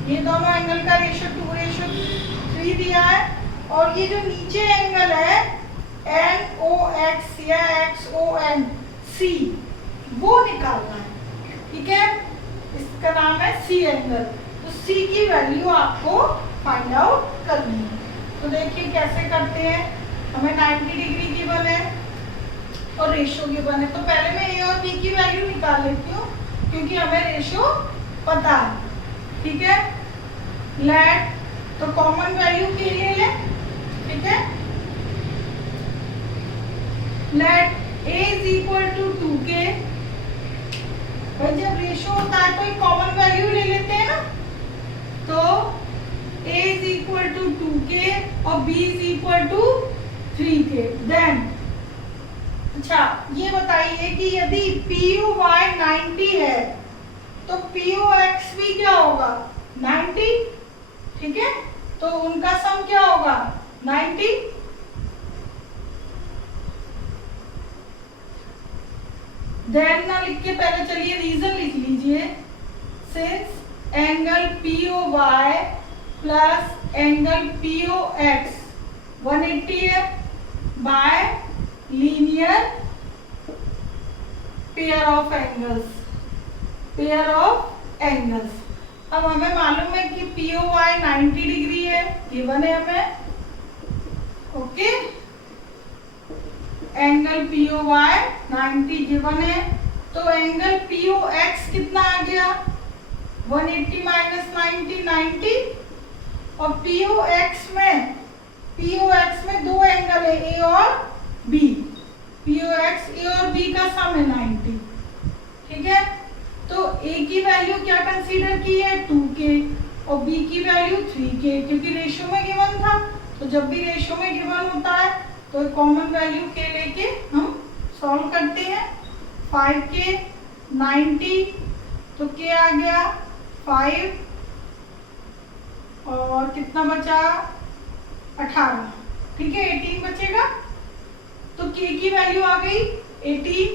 ये दोनों एंगल का रेशो 2:3 दिया है। और ये जो नीचे एंगल है NOX या XONC, वो निकालना है। ठीक है, इसका नाम है C एंगल। तो तो सी की वैल्यू आपको फाइंड आउट करनी है। तो देखिए कैसे करते हैं। हमें 90 डिग्री गिवन है और रेशो गिवन है, तो पहले मैं ए और बी की वैल्यू निकाल लेती हूँ क्योंकि हमें रेशो पता है। ठीक है, लेट तो कॉमन वैल्यू के लिए ले। ठीक है, let a is equal to 2k। भाई जब रेशो होता है तो एक कॉमन वैल्यू ले लेते हैं ना, तो a is equal to 2k और b is equal to 3k। Then अच्छा ये बताइए कि यदि POY 90 है तो POX भी क्या होगा 90। ठीक है, तो उनका सम क्या होगा 90। देन ना लिख के पहले चलिए रीजन लिख लीजिए। Since angle POY plus angle POX 180 है bye linear pair of angles. Pair of angles, अब हमें मालूम है कि POY 90 डिग्री है, गिवन है हमें। ओके, एंगल POY 90 गिवन है, तो एंगल POX कितना आ गया 180 माइनस 90 90। और POX में दो एंगल है A और B। POX A और B का सम है 90। ठीक है, तो A की वैल्यू क्या कंसीडर की है 2k और B की वैल्यू 3k, क्योंकि रेशो में गिवन था। तो जब भी रेशो में गिवन होता है तो कॉमन वैल्यू के लेके हम सॉल्व करते हैं। 5k 90 तो k आ गया 5 और कितना बचा 18। ठीक है, 18 बचेगा, तो k की वैल्यू आ गई 18।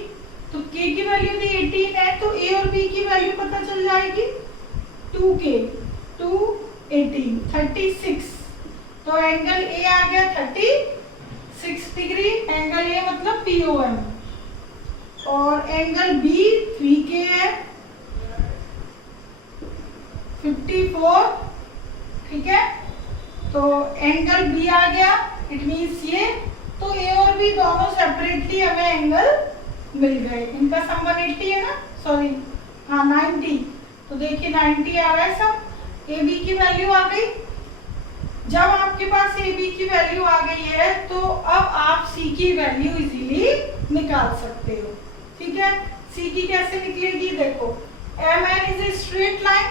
तो k की वैल्यू थी 18 है, तो a और b की वैल्यू पता चल जाएगी 2k 2 18 36। तो एंगल a आ गया 36 डिग्री, एंगल a मतलब POM, और एंगल b 3k है 54। ठीक है, तो एंगल b आ गया, इट मीन्स ये। तो a और b दोनों सेपरेटली हमें एंगल मिल गए। इनका सम 180 है ना, सॉरी हाँ 90। तो देखिए 90 आ रहा है सम। ए बी की वैल्यू आ गई। जब आपके पास ए बी की वैल्यू आ गई है तो अब आप सी की वैल्यू इजीली निकाल सकते हो। ठीक है, सी की कैसे निकलेगी, देखो MN is a straight line,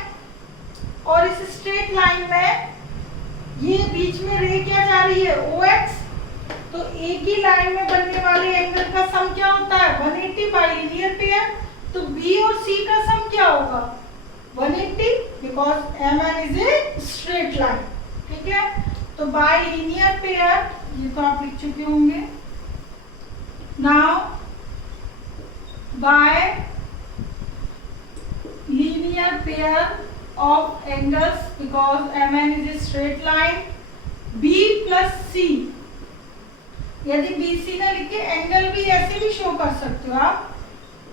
और इस स्ट्रेट लाइन में ये बीच में रे क्या जा रही है OX। तो एक ही लाइन में बनने वाले एंगल का सम क्या होता है 180 बाय लीनियर पेयर। तो B और C का सम क्या होगा 180, because MN is a straight line. ठीक है, तो बाय लीनियर पेयर, ये तो आप लिख चुके होंगे। Now bye linear pair of angles, because MN is a straight line, B plus C। यदि BC ना लिख के एंगल भी ऐसे भी शो कर सकते हो आप,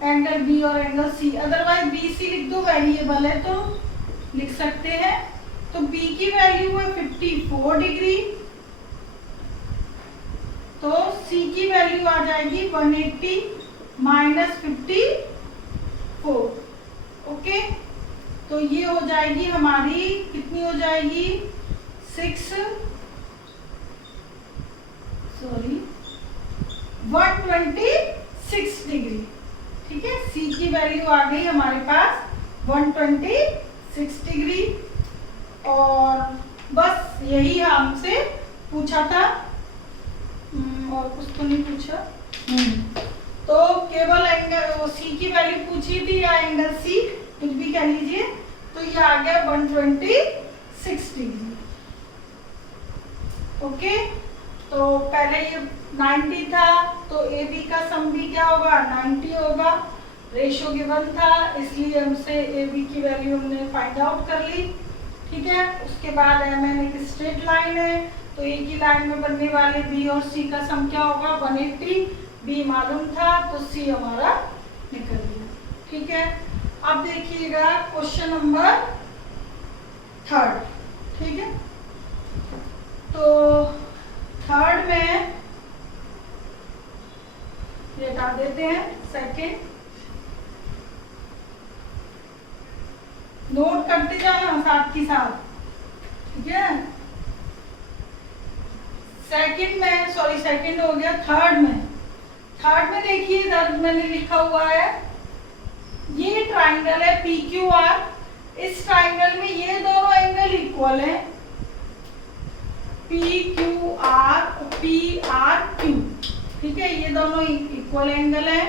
एंगल B और एंगल C। अदरवाइज BC लिख दो, वेरिएबल है तो लिख सकते हैं। तो B की वैल्यू है 54 डिग्री, तो C की वैल्यू आ जाएगी 180 माइनस 54। ओके, तो ये हो जाएगी हमारी, कितनी हो जाएगी 126 डिग्री। ठीक है, सी की वैल्यू आ गई हमारे पास 126 डिग्री। और बस यही हमसे पूछा था, और कुछ तो नहीं पूछा। तो केवल एंगल सी की वैल्यू पूछी थी, या एंगल सी कुछ भी कह लीजिए। तो ये आ गया 126 डिग्री। ओके, तो पहले ये 90 था, तो ए बी का सम भी क्या होगा 90 होगा। रेशो गिवन था, इसलिए हमसे ए बी की वैल्यू हमने फाइंड आउट कर ली। ठीक है, उसके बाद MN एक स्ट्रेट लाइन है, तो एक ही लाइन में बनने वाले बी और सी का सम क्या होगा 180। बी मालूम था तो सी हमारा निकल गया। ठीक है, अब देखिएगा क्वेश्चन नंबर थर्ड, ठीक है। तो थर्ड में ये हटा देते हैं, सेकंड नोट करते जाना साथ के साथ, ठीक है। सेकंड में, सॉरी सेकंड हो गया, थर्ड में देखिए इधर मैंने लिखा हुआ है, ये ट्राइंगल है पी क्यू आर। इस ट्राइंगल में ये दोनों एंगल इक्वल है, P Q R P R Q, ठीक है। ये दोनों इक्वल एंगल है।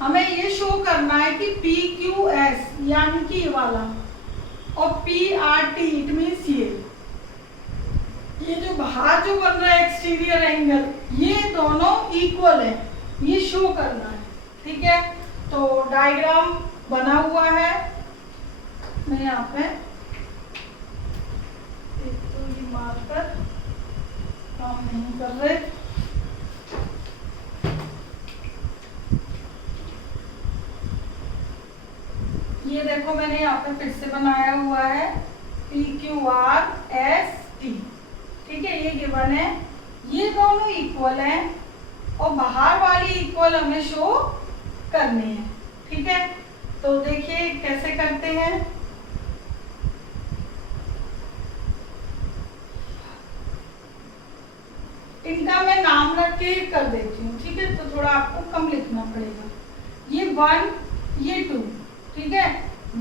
हमें ये शो करना है कि पी क्यू एस यानी कि ये वाला और P R T it means ये जो बाहर जो बन रहा है एक्सटीरियर एंगल, ये दोनों इक्वल है, ये शो करना है, ठीक है। तो डायग्राम बना हुआ है, मैं यहाँ पे एक तो ये मार्कर काम नहीं कर रहे, ये देखो मैंने यहाँ पे फिर से बनाया हुआ है P Q R S T, ठीक है। ये गिवन है, ये दोनों इक्वल हैं और बाहर वाली इक्वल हमें शो करनी है, ठीक है। तो देखिए कैसे करते हैं, इनका मैं नाम रख के कर देती हूँ, ठीक है। तो थोड़ा आपको कम लिखना पड़ेगा। ये 1 ये 2, ठीक है।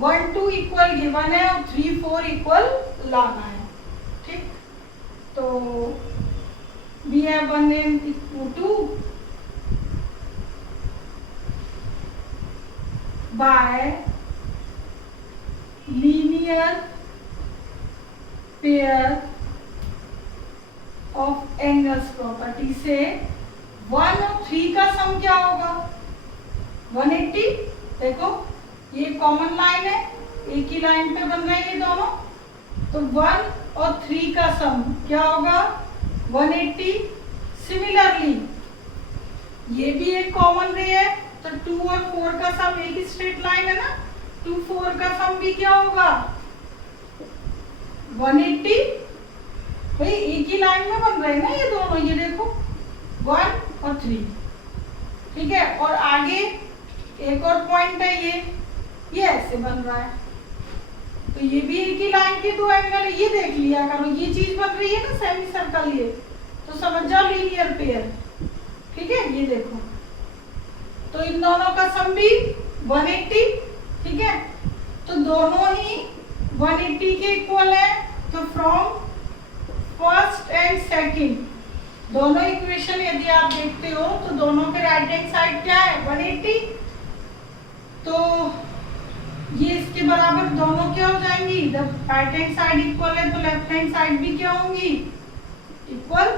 1 2 इक्वल गिवन है और 3 4 इक्वल लाना है, ठीक। तो we have 1 and 2 by linear pair of angles property से 1 और 3 का सम क्या होगा, 180। देखो ये कॉमन लाइन है, एक ही लाइन पे बन रहे हैं ये दोनों, तो 1 और 3 का सम क्या होगा, 180। सिमिलरली ये भी एक कॉमन रे है, तो 2 और 4 का सम एक ही स्ट्रेट लाइन है ना, 2 4 का सम भी क्या होगा, 180। भाई एक ही लाइन में बन रहे हैं ना ये दोनों, ये देखो 1 और 3, ठीक है। और आगे एक और पॉइंट है, ये ऐसे बन रहा है, तो ये भी एक ही लाइन के दो एंगल है, ये देख लिया करो, ये चीज बन रही है ना सेमी सर्कल, ये तो समझ जाओ लीनियर पेयर, ठीक है। ये देखो तो इन दोनों का सम भी 180, ठीक है। तो दोनों ही 180 के इक्वल है, तो फ्रॉम फर्स्ट एंड सेकंड दोनों इक्वेशन यदि आप देखते हो तो दोनों के राइट हैंड साइड क्या है, 180। तो ये इसके बराबर दोनों क्या हो जाएंगी, जब राइट हैंड साइड इक्वल है तो लेफ्ट हैंड साइड भी क्या होंगी, इक्वल।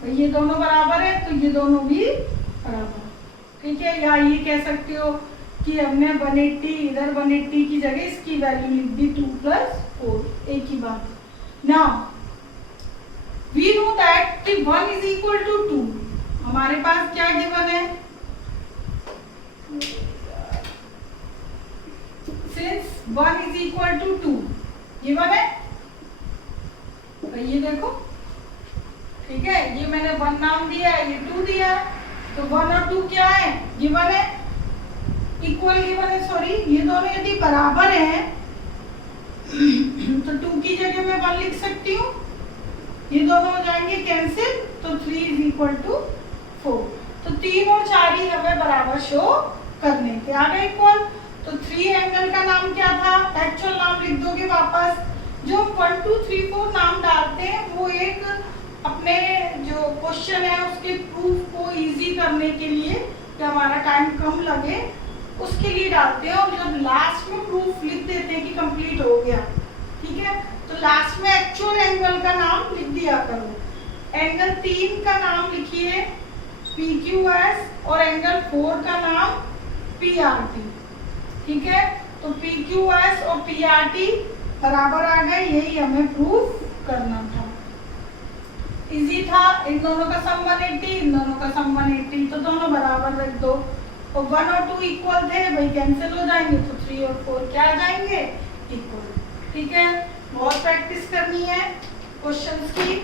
तो ये दोनों बराबर है तो ये दोनों भी बराबर, ठीक है। या ये कह सकते हो कि हमने 180 इधर 180 की जगह इसकी वैल्यू लिख दी 2 + 4, एक ही बात। नाउ वी नो दैट 1 = 2, हमारे पास क्या गिवन है, सिंस 1 = 2 गिवन है, तो ये देखो, ठीक है। ये मैंने 1 नाम दिया है, ये 2 दिया है, तो 1 और 2 क्या है, गिवन है, इक्वल गिवन है, सॉरी। ये दोनों यदि बराबर हैं तो 2 की जगह मैं 1 लिख सकती हूँ, ये दोनों हो जाएंगे कैंसिल, तो 3 = 4। तो 3 और 4 ही हमें बराबर शो करने थे, आ गए इक्वल। तो 3 एंगल का नाम क्या था, एक्चुअल नाम लिख दोगे वापस। जो 1 2 3 4 नाम डालते हैं वो एक अपने जो क्वेश्चन है उसके प्रूफ को इजी करने के लिए, कि हमारा टाइम कम लगे उसके लिए डालते हैं, और जब लास्ट में प्रूफ लिख देते हैं कि कंप्लीट हो गया, ठीक है। तो लास्ट में एक्चुअल एंगल का नाम लिख दिया करो। एंगल 3 का नाम लिखिए PQS और एंगल 4 का नाम PRT, ठीक है। तो PQS और PRT बराबर आ गए, यही हमें प्रूफ करना था, इजी था। इन दोनों का सम 180, इन दोनों का सम 180, तो दोनों बराबर रख दो, और 1 और 2 इक्वल थे, भाई कैंसिल हो जाएंगे, तो 3 और 4 क्या आ जाएंगे, इक्वल, ठीक है, बहुत प्रैक्टिस करनी है क्वेश्चंस की।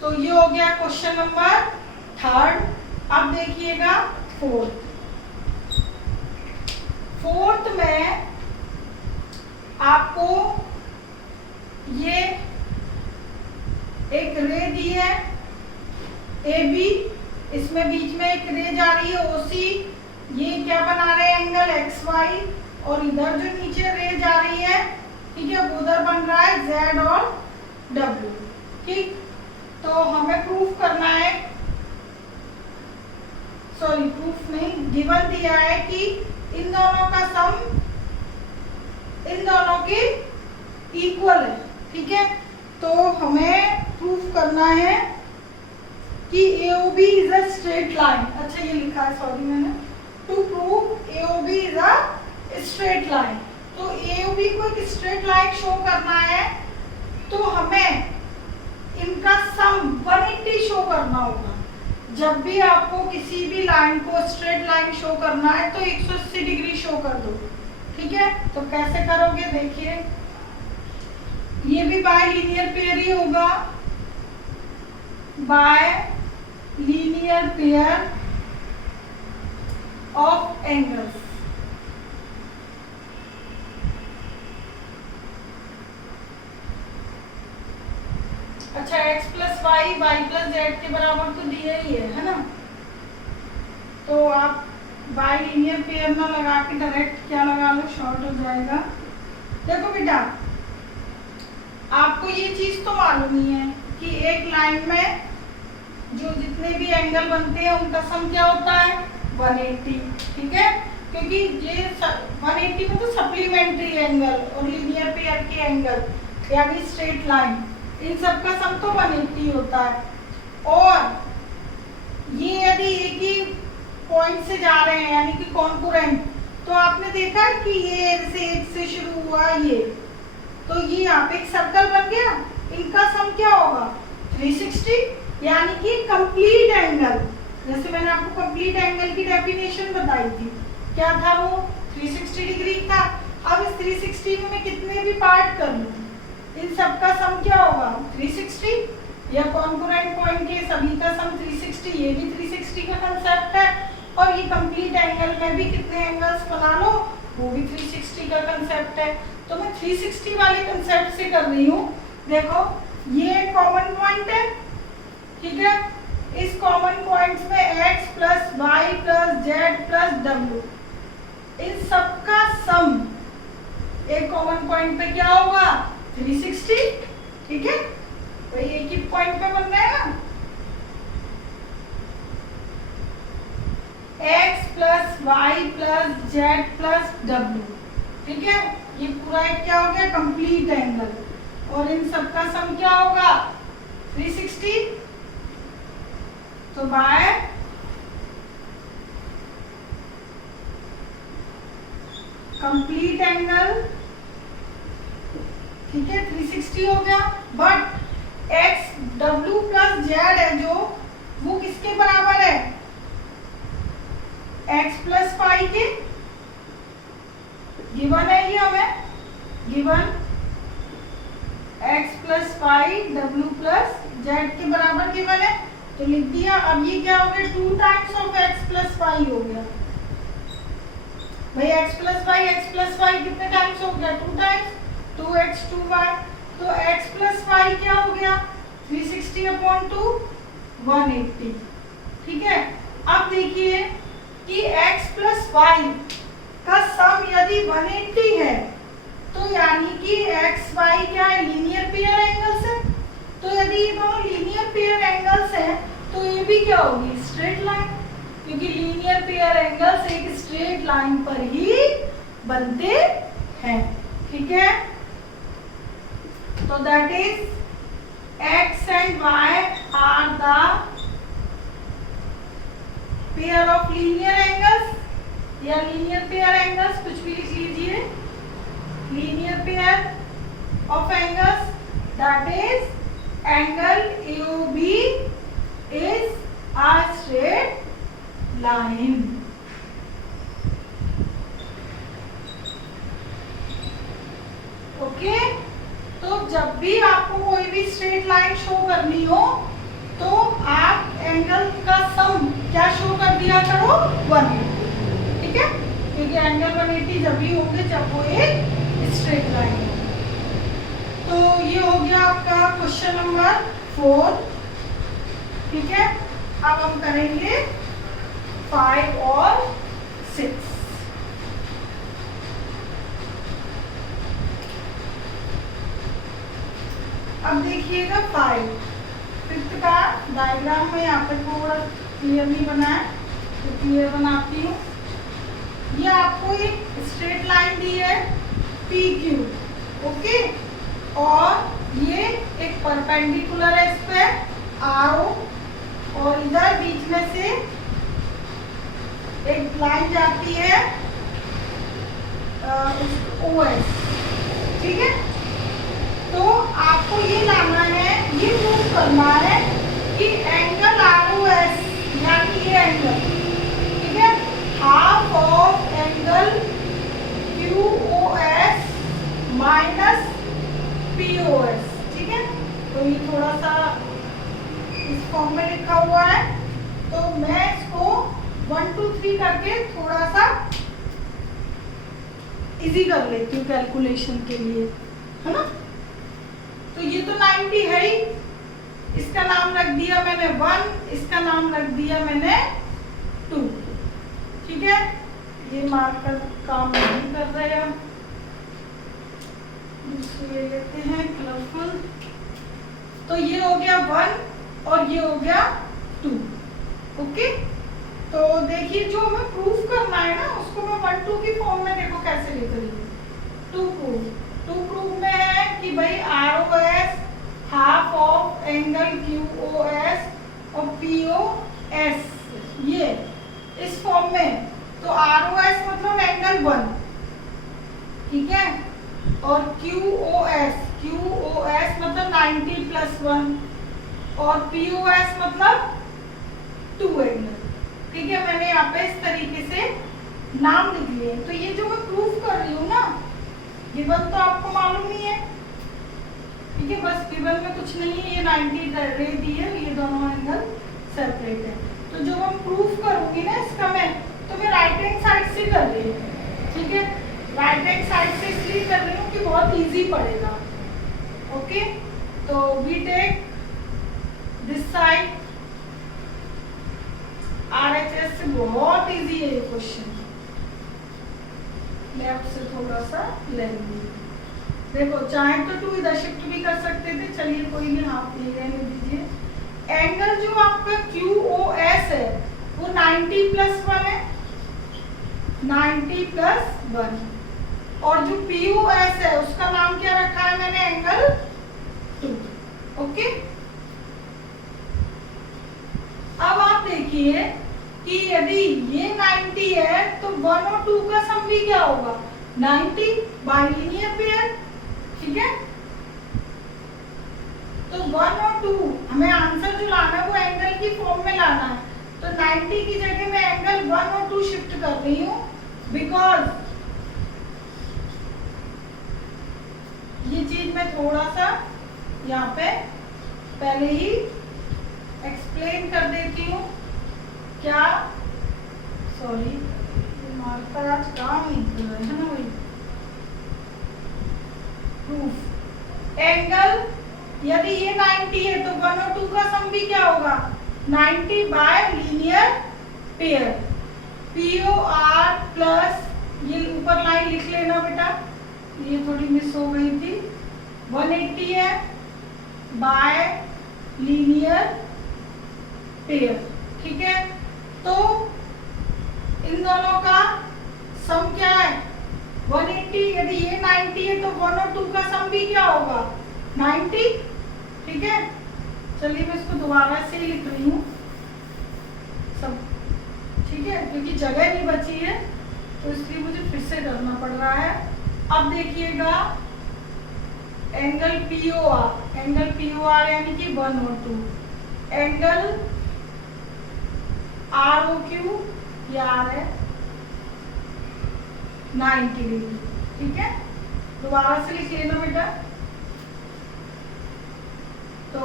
तो ये हो गया क्वेश्चन नंबर 3। अब देखिएगा फोर्थ में आपको ये एक रे दी है AB, इसमें बीच में एक रे जा रही है OC, ये क्या बना रहे हैं एंगल XY, और इधर जो नीचे रे जा रही है, ठीक है, उधर बन रहा है Z और W। ठीक, तो हमें प्रूफ करना है, सॉरी प्रूफ नहीं, गिवन दिया है कि इन दोनों का सम इन दोनों के इक्वल है। ठीक है, तो हमें प्रूफ करना है कि AOB is a straight line. अच्छा ये लिखा है, सॉरी मैंने, to prove AOB is a straight line. तो AOB को एक स्ट्रेट लाइन शो करना है, तो हमें इनका सम 180 शो करना होगा। जब भी आपको किसी भी लाइन को स्ट्रेट लाइन शो करना है तो 180 डिग्री शो कर दो। ठीक है, तो कैसे करोगे देखिए, ये भी बाय लीनियर पेयर ही होगा, by linear pair of angles. अच्छा x plus y y plus z के बराबर तो दिया ही है ना, तो आप बाय लीनियर पेयर ना लगा के डायरेक्ट क्या लगा लो, शॉर्ट हो जाएगा। देखो बेटा, आपको ये चीज तो मालूम ही है कि एक लाइन में जो जितने भी एंगल बनते हैं उनका सम क्या होता है 180। ठीक है, क्योंकि ये 180 में तो सप्लीमेंट्री एंगल और लीनियर पेयर के एंगल यानी स्ट्रेट लाइन, इन सब का सम तो 180 होता है। और ये यदि एक ही पॉइंट से जा रहे हैं यानी कि कॉन्करेंट, तो आपने देखा है कि ये से एक से शुरू हुआ ये, तो ये यहाँ पे एक सर्कल बन गया, इनका सम क्या होगा 360, यानी कि कंप्लीट एंगल। जैसे मैंने आपको कंप्लीट एंगल की डेफिनेशन बताई थी, क्या था वो 360 डिग्री था। अब इस 360 में मैं कितने भी पार्ट कर लूं, इन सब का सम क्या होगा 360, या कॉन्करेंट पॉइंट के सभी का सम 360, ये भी 360 का कंसेप्ट है। और ये कंप्लीट एंगल में भी कितने एंगल्स बना लो, वो भी 360 का कंसेप्ट है। तो मैं 360 वाले कंसेप्ट से कर रही हूँ। देखो ये कॉमन पॉइंट है, ठीक है, इस कॉमन पॉइंट्स में x plus y plus z plus डब्ल्यू, इन सब का सम एक कॉमन पॉइंट पे क्या होगा 360। ठीक है, तो एक ही पॉइंट पे बन रहा है ना, x plus y plus z plus डब्ल्यू। ठीक है, ये पूरा एक क्या हो गया कंप्लीट एंगल, और इन सब का सम क्या होगा 360। तो बाय कंप्लीट एंगल, ठीक है 360 हो गया, but x w plus z है जो, वो किसके बराबर है x प्लस फाई के, गिवन है ये हमें, given x plus phi w plus z के बराबर गिवन है, तो लिख दिया। अब ये क्या हो गया 2 times of x plus phi हो गया भाई, x प्लस फाई कितने टाइम्स हो गया 2 टाइम्स, 2x 2y, तो x प्लस फाई क्या हो गया 360/2 180। ठीक है, अब देखिए कि x प्लस वाई का सम यदि 180 है, तो यानी कि x y क्या है लीनियर पेयर एंगल्स है। तो यदि ये दोनों लीनियर पेयर एंगल्स हैं, तो ये भी क्या होगी स्ट्रेट लाइन, क्योंकि लीनियर पेयर एंगल्स एक स्ट्रेट लाइन पर ही बनते हैं। ठीक है, तो that is x and y are the pair of linear angles, या लीनियर पेयर एंगल्स, कुछ भी लिख लीजिए, linear pair of angles, that is angle AOB is a straight line। Okay करनी हो तो आप एंगल का सम क्या शो कर दिया करो 180, ठीक है, क्योंकि एंगल 180 जब भी होंगे जब वो एक स्ट्रेट लाइन हो। तो ये हो गया आपका क्वेश्चन नंबर 4, ठीक है। अब हम करेंगे 5 और 6। अब देखिएगा 5, 5th का डायग्राम में यहाँ पे थोड़ा क्लियर नहीं बना है तो क्लियर बनाती हूँ। ये आपको एक स्ट्रेट लाइन दी है PQ, ओके, और ये एक परपेंडिकुलर है इस पे RO, और इधर बीच में से एक लाइन जाती है OS, ठीक है। तो आपको ये लाना है, ये प्रूव करना है कि एंगल ROS यानी ये एंगल, ठीक है, half of angle QOS minus POS, ठीक है। तो ये थोड़ा सा इस फॉर्म में लिखा हुआ है, तो मैं इसको 1 2 3 करके थोड़ा सा इजी कर लेती हूँ कैलकुलेशन के लिए, है ना। तो ये तो 90 है ही, इसका नाम रख दिया मैंने 1, इसका नाम रख दिया मैंने 2, ठीक है। ये मार्कर काम नहीं कर रहे हैं, दूसरे ले लेते हैं कलरफुल। तो ये हो गया 1 और ये हो गया 2, ओके। तो देखिए जो हमें प्रूफ करना है ना उसको मैं 1 2 की फॉर्म में देखो कैसे लिख रही हूँ। 2 प्रूफ में है कि भाई ROS half of angle QOS और POS, ये इस फॉर्म में। तो ROS मतलब एंगल 1, ठीक है, और QOS मतलब 90 + 1 और POS मतलब 2 एंगल, ठीक है। मैंने यहाँ पे इस तरीके से नाम लिख लिए। तो ये जो मैं प्रूफ कर रही हूँ ना, गिवन तो आपको मालूम ही है, ठीक है, बस गिवन में कुछ नहीं है, ये 90 रे दी है, ये दोनों एंगल सेपरेट है। तो जो हम प्रूफ करूंगी ना इसका मैं, तो मैं राइट हैंड साइड से कर रही हूँ, ठीक है। राइट हैंड साइड से इसलिए कर रही हूँ कि बहुत इजी पड़ेगा, ओके। तो we take this side, RHS से बहुत इजी है ये क्वेश्चन, लेफ्ट से थोड़ा सा लेंगे। देखो चाहे तो 2 इधर शिफ्ट भी कर सकते थे, चलिए कोई नहीं, हाफ ले लेने दीजिए। एंगल जो आपका QOS है वो 90 + 1 है, 90 + 1, और जो POS है उसका नाम क्या रखा है मैंने, एंगल 2, ओके। अब आप देखिए कि यदि ये 90 है तो 1 और 2 का सम भी क्या होगा, 90 बाय लीनियर पेयर, ठीक है। तो 1 और 2 हमें आंसर जो लाना है वो एंगल की फॉर्म में लाना है। तो 90 की जगह मैं एंगल 1 और 2 शिफ्ट कर रही हूँ, बिकॉज ये चीज मैं थोड़ा सा यहाँ पे पहले ही एक्सप्लेन कर देती हूँ। क्या, सॉरी, मार्कर आज काम नहीं कर रहा है ना भाई। प्रूफ एंगल यदि ये 90 है तो 1 और 2 का सम भी क्या होगा, 90 bye linear pair, POR plus, ये ऊपर लाइन लिख लेना बेटा, ये थोड़ी मिस हो गई थी, 180 है बाय लीनियर पेयर, ठीक है। तो इन दोनों का सम क्या है, 180, यदि ये 90 है तो 1 और 2 का सम भी क्या होगा, 90, ठीक है। चलिए मैं इसको दोबारा से लिख रही हूँ सब, ठीक है, क्योंकि जगह नहीं बची है तो इसलिए मुझे फिर से करना पड़ रहा है। अब देखिएगा एंगल POR यानी कि 1 और 2, एंगल ROQ ये R है 90 डिग्री, ठीक है। दोबारा से लिख लेना बेटा, तो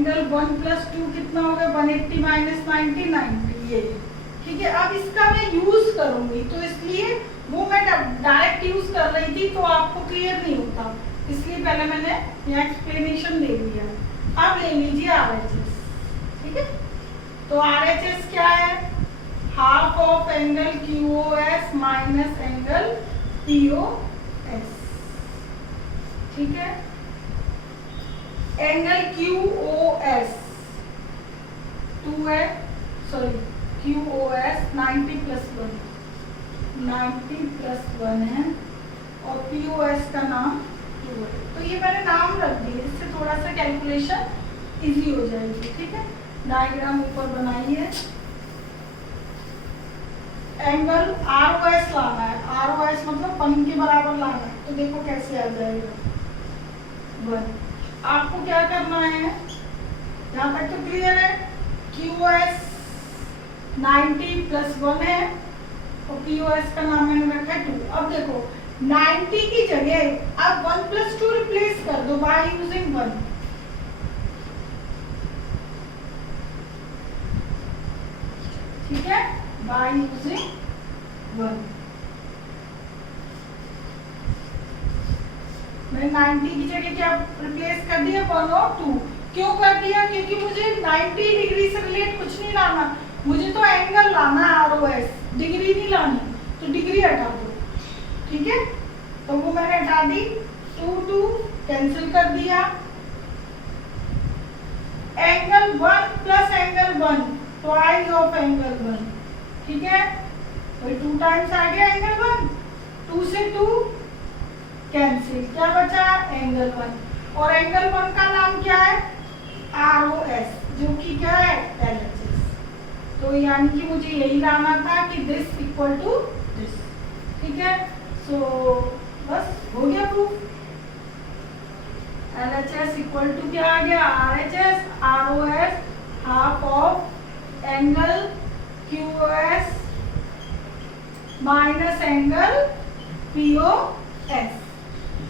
एंगल 1 + 2 कितना हो गया 180 - 90 90 ये। ठीक है, अब इसका मैं यूज करूंगी तो इसलिए वो मैं डायरेक्ट यूज कर रही थी तो आपको क्लियर नहीं होता, इसलिए पहले मैंने यहाँ एक्सप्लेनेशन दे दिया। अब ले लीजिए RHS। ठीक है, तो RHS क्या है, half of angle QoS minus angle POS। ठीक है, एंगल QoS 2 है, सॉरी QoS 90 + 1 90 + 1 है और POS का नाम 2 है। तो ये मैंने नाम रख दिए, इससे थोड़ा सा कैलकुलेशन इजी हो जाएगी। ठीक है, डायग्राम ऊपर बनाइए। एंगल ROS लाना है, ROS मतलब 1 के बराबर लाना है, तो देखो कैसे आ जाएगा 1। आपको क्या करना है, यहाँ तक तो क्लियर है, QoS 90 + 1 है और POS का नाम मैंने रखा है 2। अब देखो 90 की जगह आप 1 + 2 रिप्लेस कर दो बाय यूजिंग 1। ठीक है, बाय यूजिंग 1 मैंने 90 की जगह क्या रिप्लेस कर दिया 1 और 2। क्यों कर दिया, क्योंकि मुझे 90 डिग्री से रिलेट कुछ नहीं लाना, मुझे तो एंगल लाना है ROS, डिग्री नहीं लानी, तो डिग्री हटा दो। ठीक है, तो वो मैंने हटा दी, 2 कैंसिल कर दिया। Angle 1 + angle 1 twice of angle 1। ठीक है, तो 2 टाइम्स आ गया एंगल 1, 2 से 2 कैंसिल, क्या बचा एंगल 1 और एंगल 1 का नाम क्या है ROS, जो कि क्या है LHS। तो यानी कि मुझे यही लाना था कि दिस इक्वल टू दिस। ठीक है, सो बस हो गया प्रूफ। LHS इक्वल टू क्या आ गया RHS, ROS half of angle QoS minus angle POS।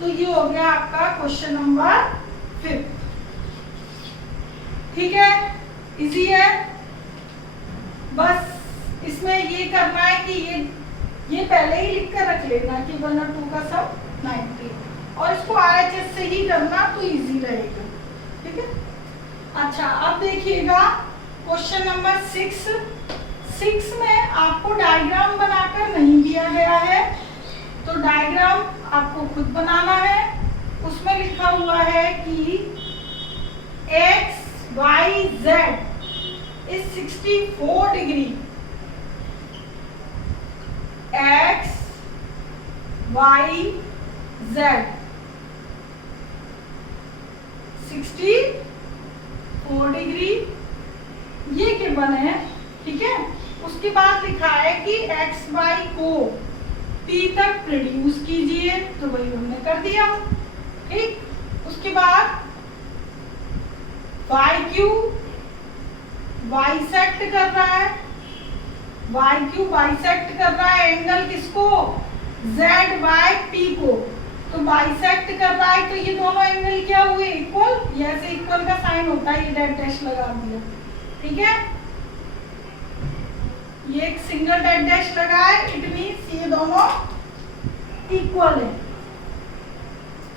तो ये हो गया आपका क्वेश्चन नंबर 5। ठीक है, इजी है। बस इसमें ये करना है कि ये पहले ही लिख कर रख लेना कि 1 और 2 का सब 90 और इसको RHS से ही करना तो इजी रहेगा। ठीक है, अच्छा अब देखिएगा क्वेश्चन नंबर 6 में आपको डायग्राम बनाकर नहीं दिया गया है, तो डायग्राम आपको खुद बनाना है। उसमें लिखा हुआ है कि X Y Z is 64 degree, X Y Z 64 degree ये गिवन है। ठीक है, उसके बाद लिखा है कि एक्स वाई को T तक प्रोड्यूस कीजिए, तो वही हमने कर दिया। ठीक, उसके बाद वाई क्यू बाइसेक्ट कर रहा है, वाई क्यू बाइसेक्ट कर रहा है एंगल किसको जेड वाई टी को, तो बाइसेक्ट कर रहा है, तो ये दोनों एंगल क्या हुए इक्वल, ऐसे इक्वल का साइन होता है, ये डेड डैश लगा दिया। ठीक है, ये एक सिंगल डेड डैश लगा है, इट मींस ये दोनों इक्वल है।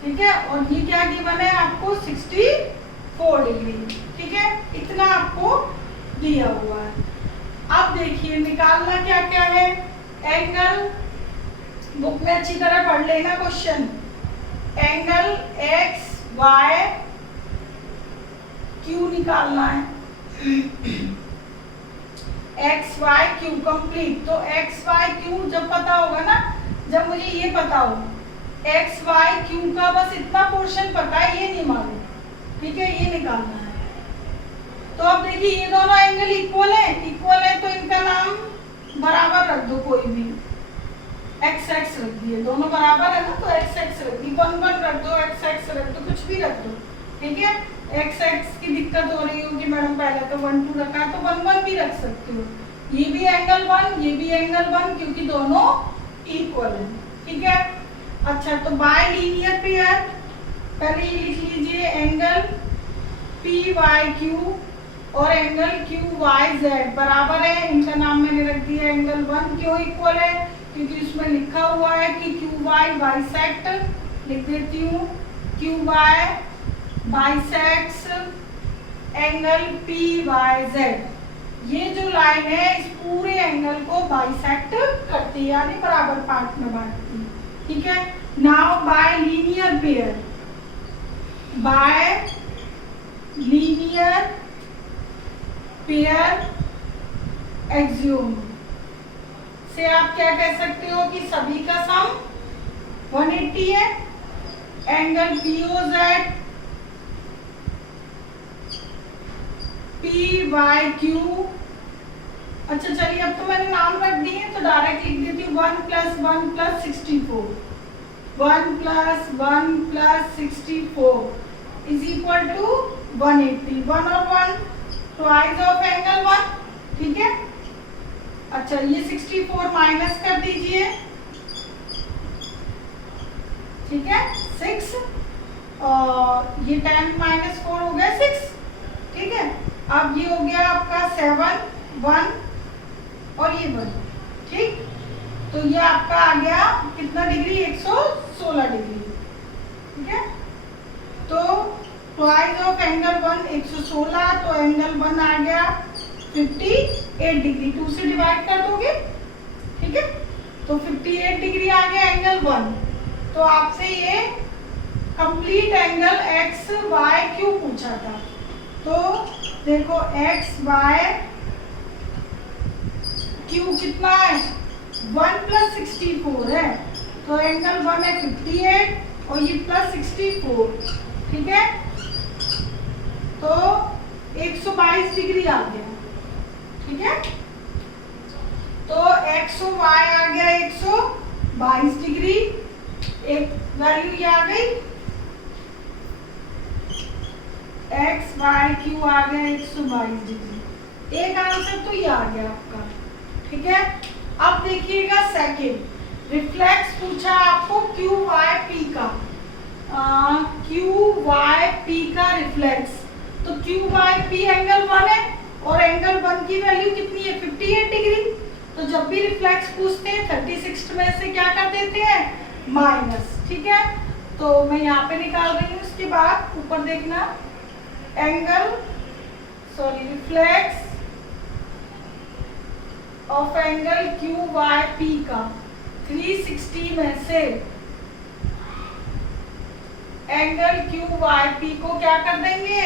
ठीक है, और ये क्या गिवन है आपको 64 डिग्री। ठीक है, इतना आपको दिया हुआ है। अब देखिए निकालना क्या क्या है एंगल, बुक में अच्छी तरह पढ़ लेना question. Angle X Y Q निकालना है, एक्स वाई क्यू कंप्लीट। तो एक्स वाई क्यू जब पता होगा ना, जब मुझे ये पता हो एक्स वाई क्यू का बस इतना पोर्शन पता है, ये नहीं मालूम। ठीक है, ये निकालना है। तो अब देखिए ये दोनों एंगल इक्वल है तो इनका नाम बराबर रख दो, कोई भी एक्स एक्स रख दिए, दोनों बराबर है ना, तो एक्स एक्स रख दी, 1 1 रख दो, एक्स एक्स रख दो, कुछ भी रख दो। ठीक है, एक्स एक्स की दिक्कत हो रही होगी मैडम, पहले तो 1 2 रखा है तो 1 1 भी रख सकते हो। ये भी एंगल 1, ये भी एंगल 1, क्योंकि दोनों इक्वल है। ठीक है, अच्छा तो बाय लीनियर पेयर पहले ये लिख लीजिए, एंगल पी वाई क्यू और एंगल क्यू वाई जेड बराबर है, इनका नाम मैंने रख दिया एंगल 1। क्यों इक्वल है? क्योंकि उसमें लिखा हुआ है कि क्यू वाई बाइसेक्ट, लिख देती हूँ Q Y bisects angle P Y Z. ये जो लाइन है इस पूरे एंगल को बाइसेक्ट करती है, यानी बराबर पार्ट में बांटती है, ठीक है। Now bye linear pair, bye linear pair axiom से आप क्या कह सकते हो कि सभी का सम 180 है। एंगल POZ PYQ, अच्छा चलिए अब तो मैंने नाम रख दिए तो डायरेक्ट लिख देती हूँ 1 + 1 + 64, 1 + 1 + 64 इज इक्वल टू 180। 1 और 1 ट्वाइस ऑफ एंगल 1, ठीक है। अच्छा ये 64 माइनस कर दीजिए, ठीक है 6, और ये 10 - 4 हो गया 6, ठीक है। अब ये हो गया आपका 7 1 और ये 1, ठीक। तो ये आपका आ गया कितना डिग्री? 116 डिग्री, ठीक है। तो ट्वाइस ऑफ एंगल 1 116, तो एंगल 1 आ गया 58 डिग्री। 2 से डिवाइड कर दोगे, ठीक है। तो 58 डिग्री आ गया एंगल 1। तो आपसे ये complete angle X Y Q पूछा था, तो देखो एक्स वाई क्यू कितना है? 1 + 64 है, तो एंगल 1 है 58 और ये +64, ठीक है। तो 122 डिग्री आ गया, ठीक है। तो एक्स वाई आ गया 122 डिग्री, एक वैल्यू ये आ गई। एक्स वाई क्यू आ गया 122 डिग्री, एक आंसर तो ये आ गया आपका, ठीक है। अब देखिएगा सेकंड रिफ्लेक्स पूछा आपको क्यू वाई पी का, क्यू वाई पी का रिफ्लेक्स। तो क्यू वाई पी एंगल 1 है और एंगल 1 की वैल्यू कितनी है? 58 डिग्री। तो जब भी रिफ्लेक्स पूछते हैं 36 में से क्या कर देते हैं? माइनस, ठीक है। तो मैं यहाँ पे निकाल रही हूँ, उसके बाद ऊपर देखना reflex of angle Q Y P का 360 में से एंगल क्यू वाई पी को क्या कर देंगे?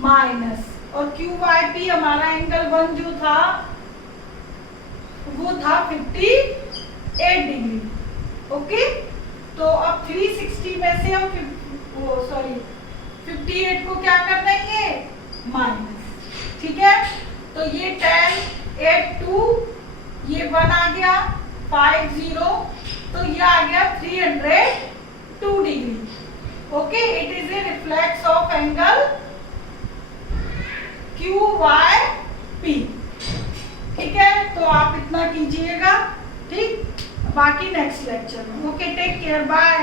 माइनस। और क्यू वाई पी हमारा एंगल 1 जो था वो था 58 डिग्री, ओके। तो अब 360 में से हम 58 को क्या कर देंगे? माइनस, ठीक है। तो ये 10 8 2, ये 1 आ गया 5 0, तो ये आ गया 302 degree, okay. It is a reflex of angle Q Y P, ठीक है। तो आप इतना कीजिएगा, ठीक। बाकी नेक्स्ट लेक्चर में, ओके। Take care, bye.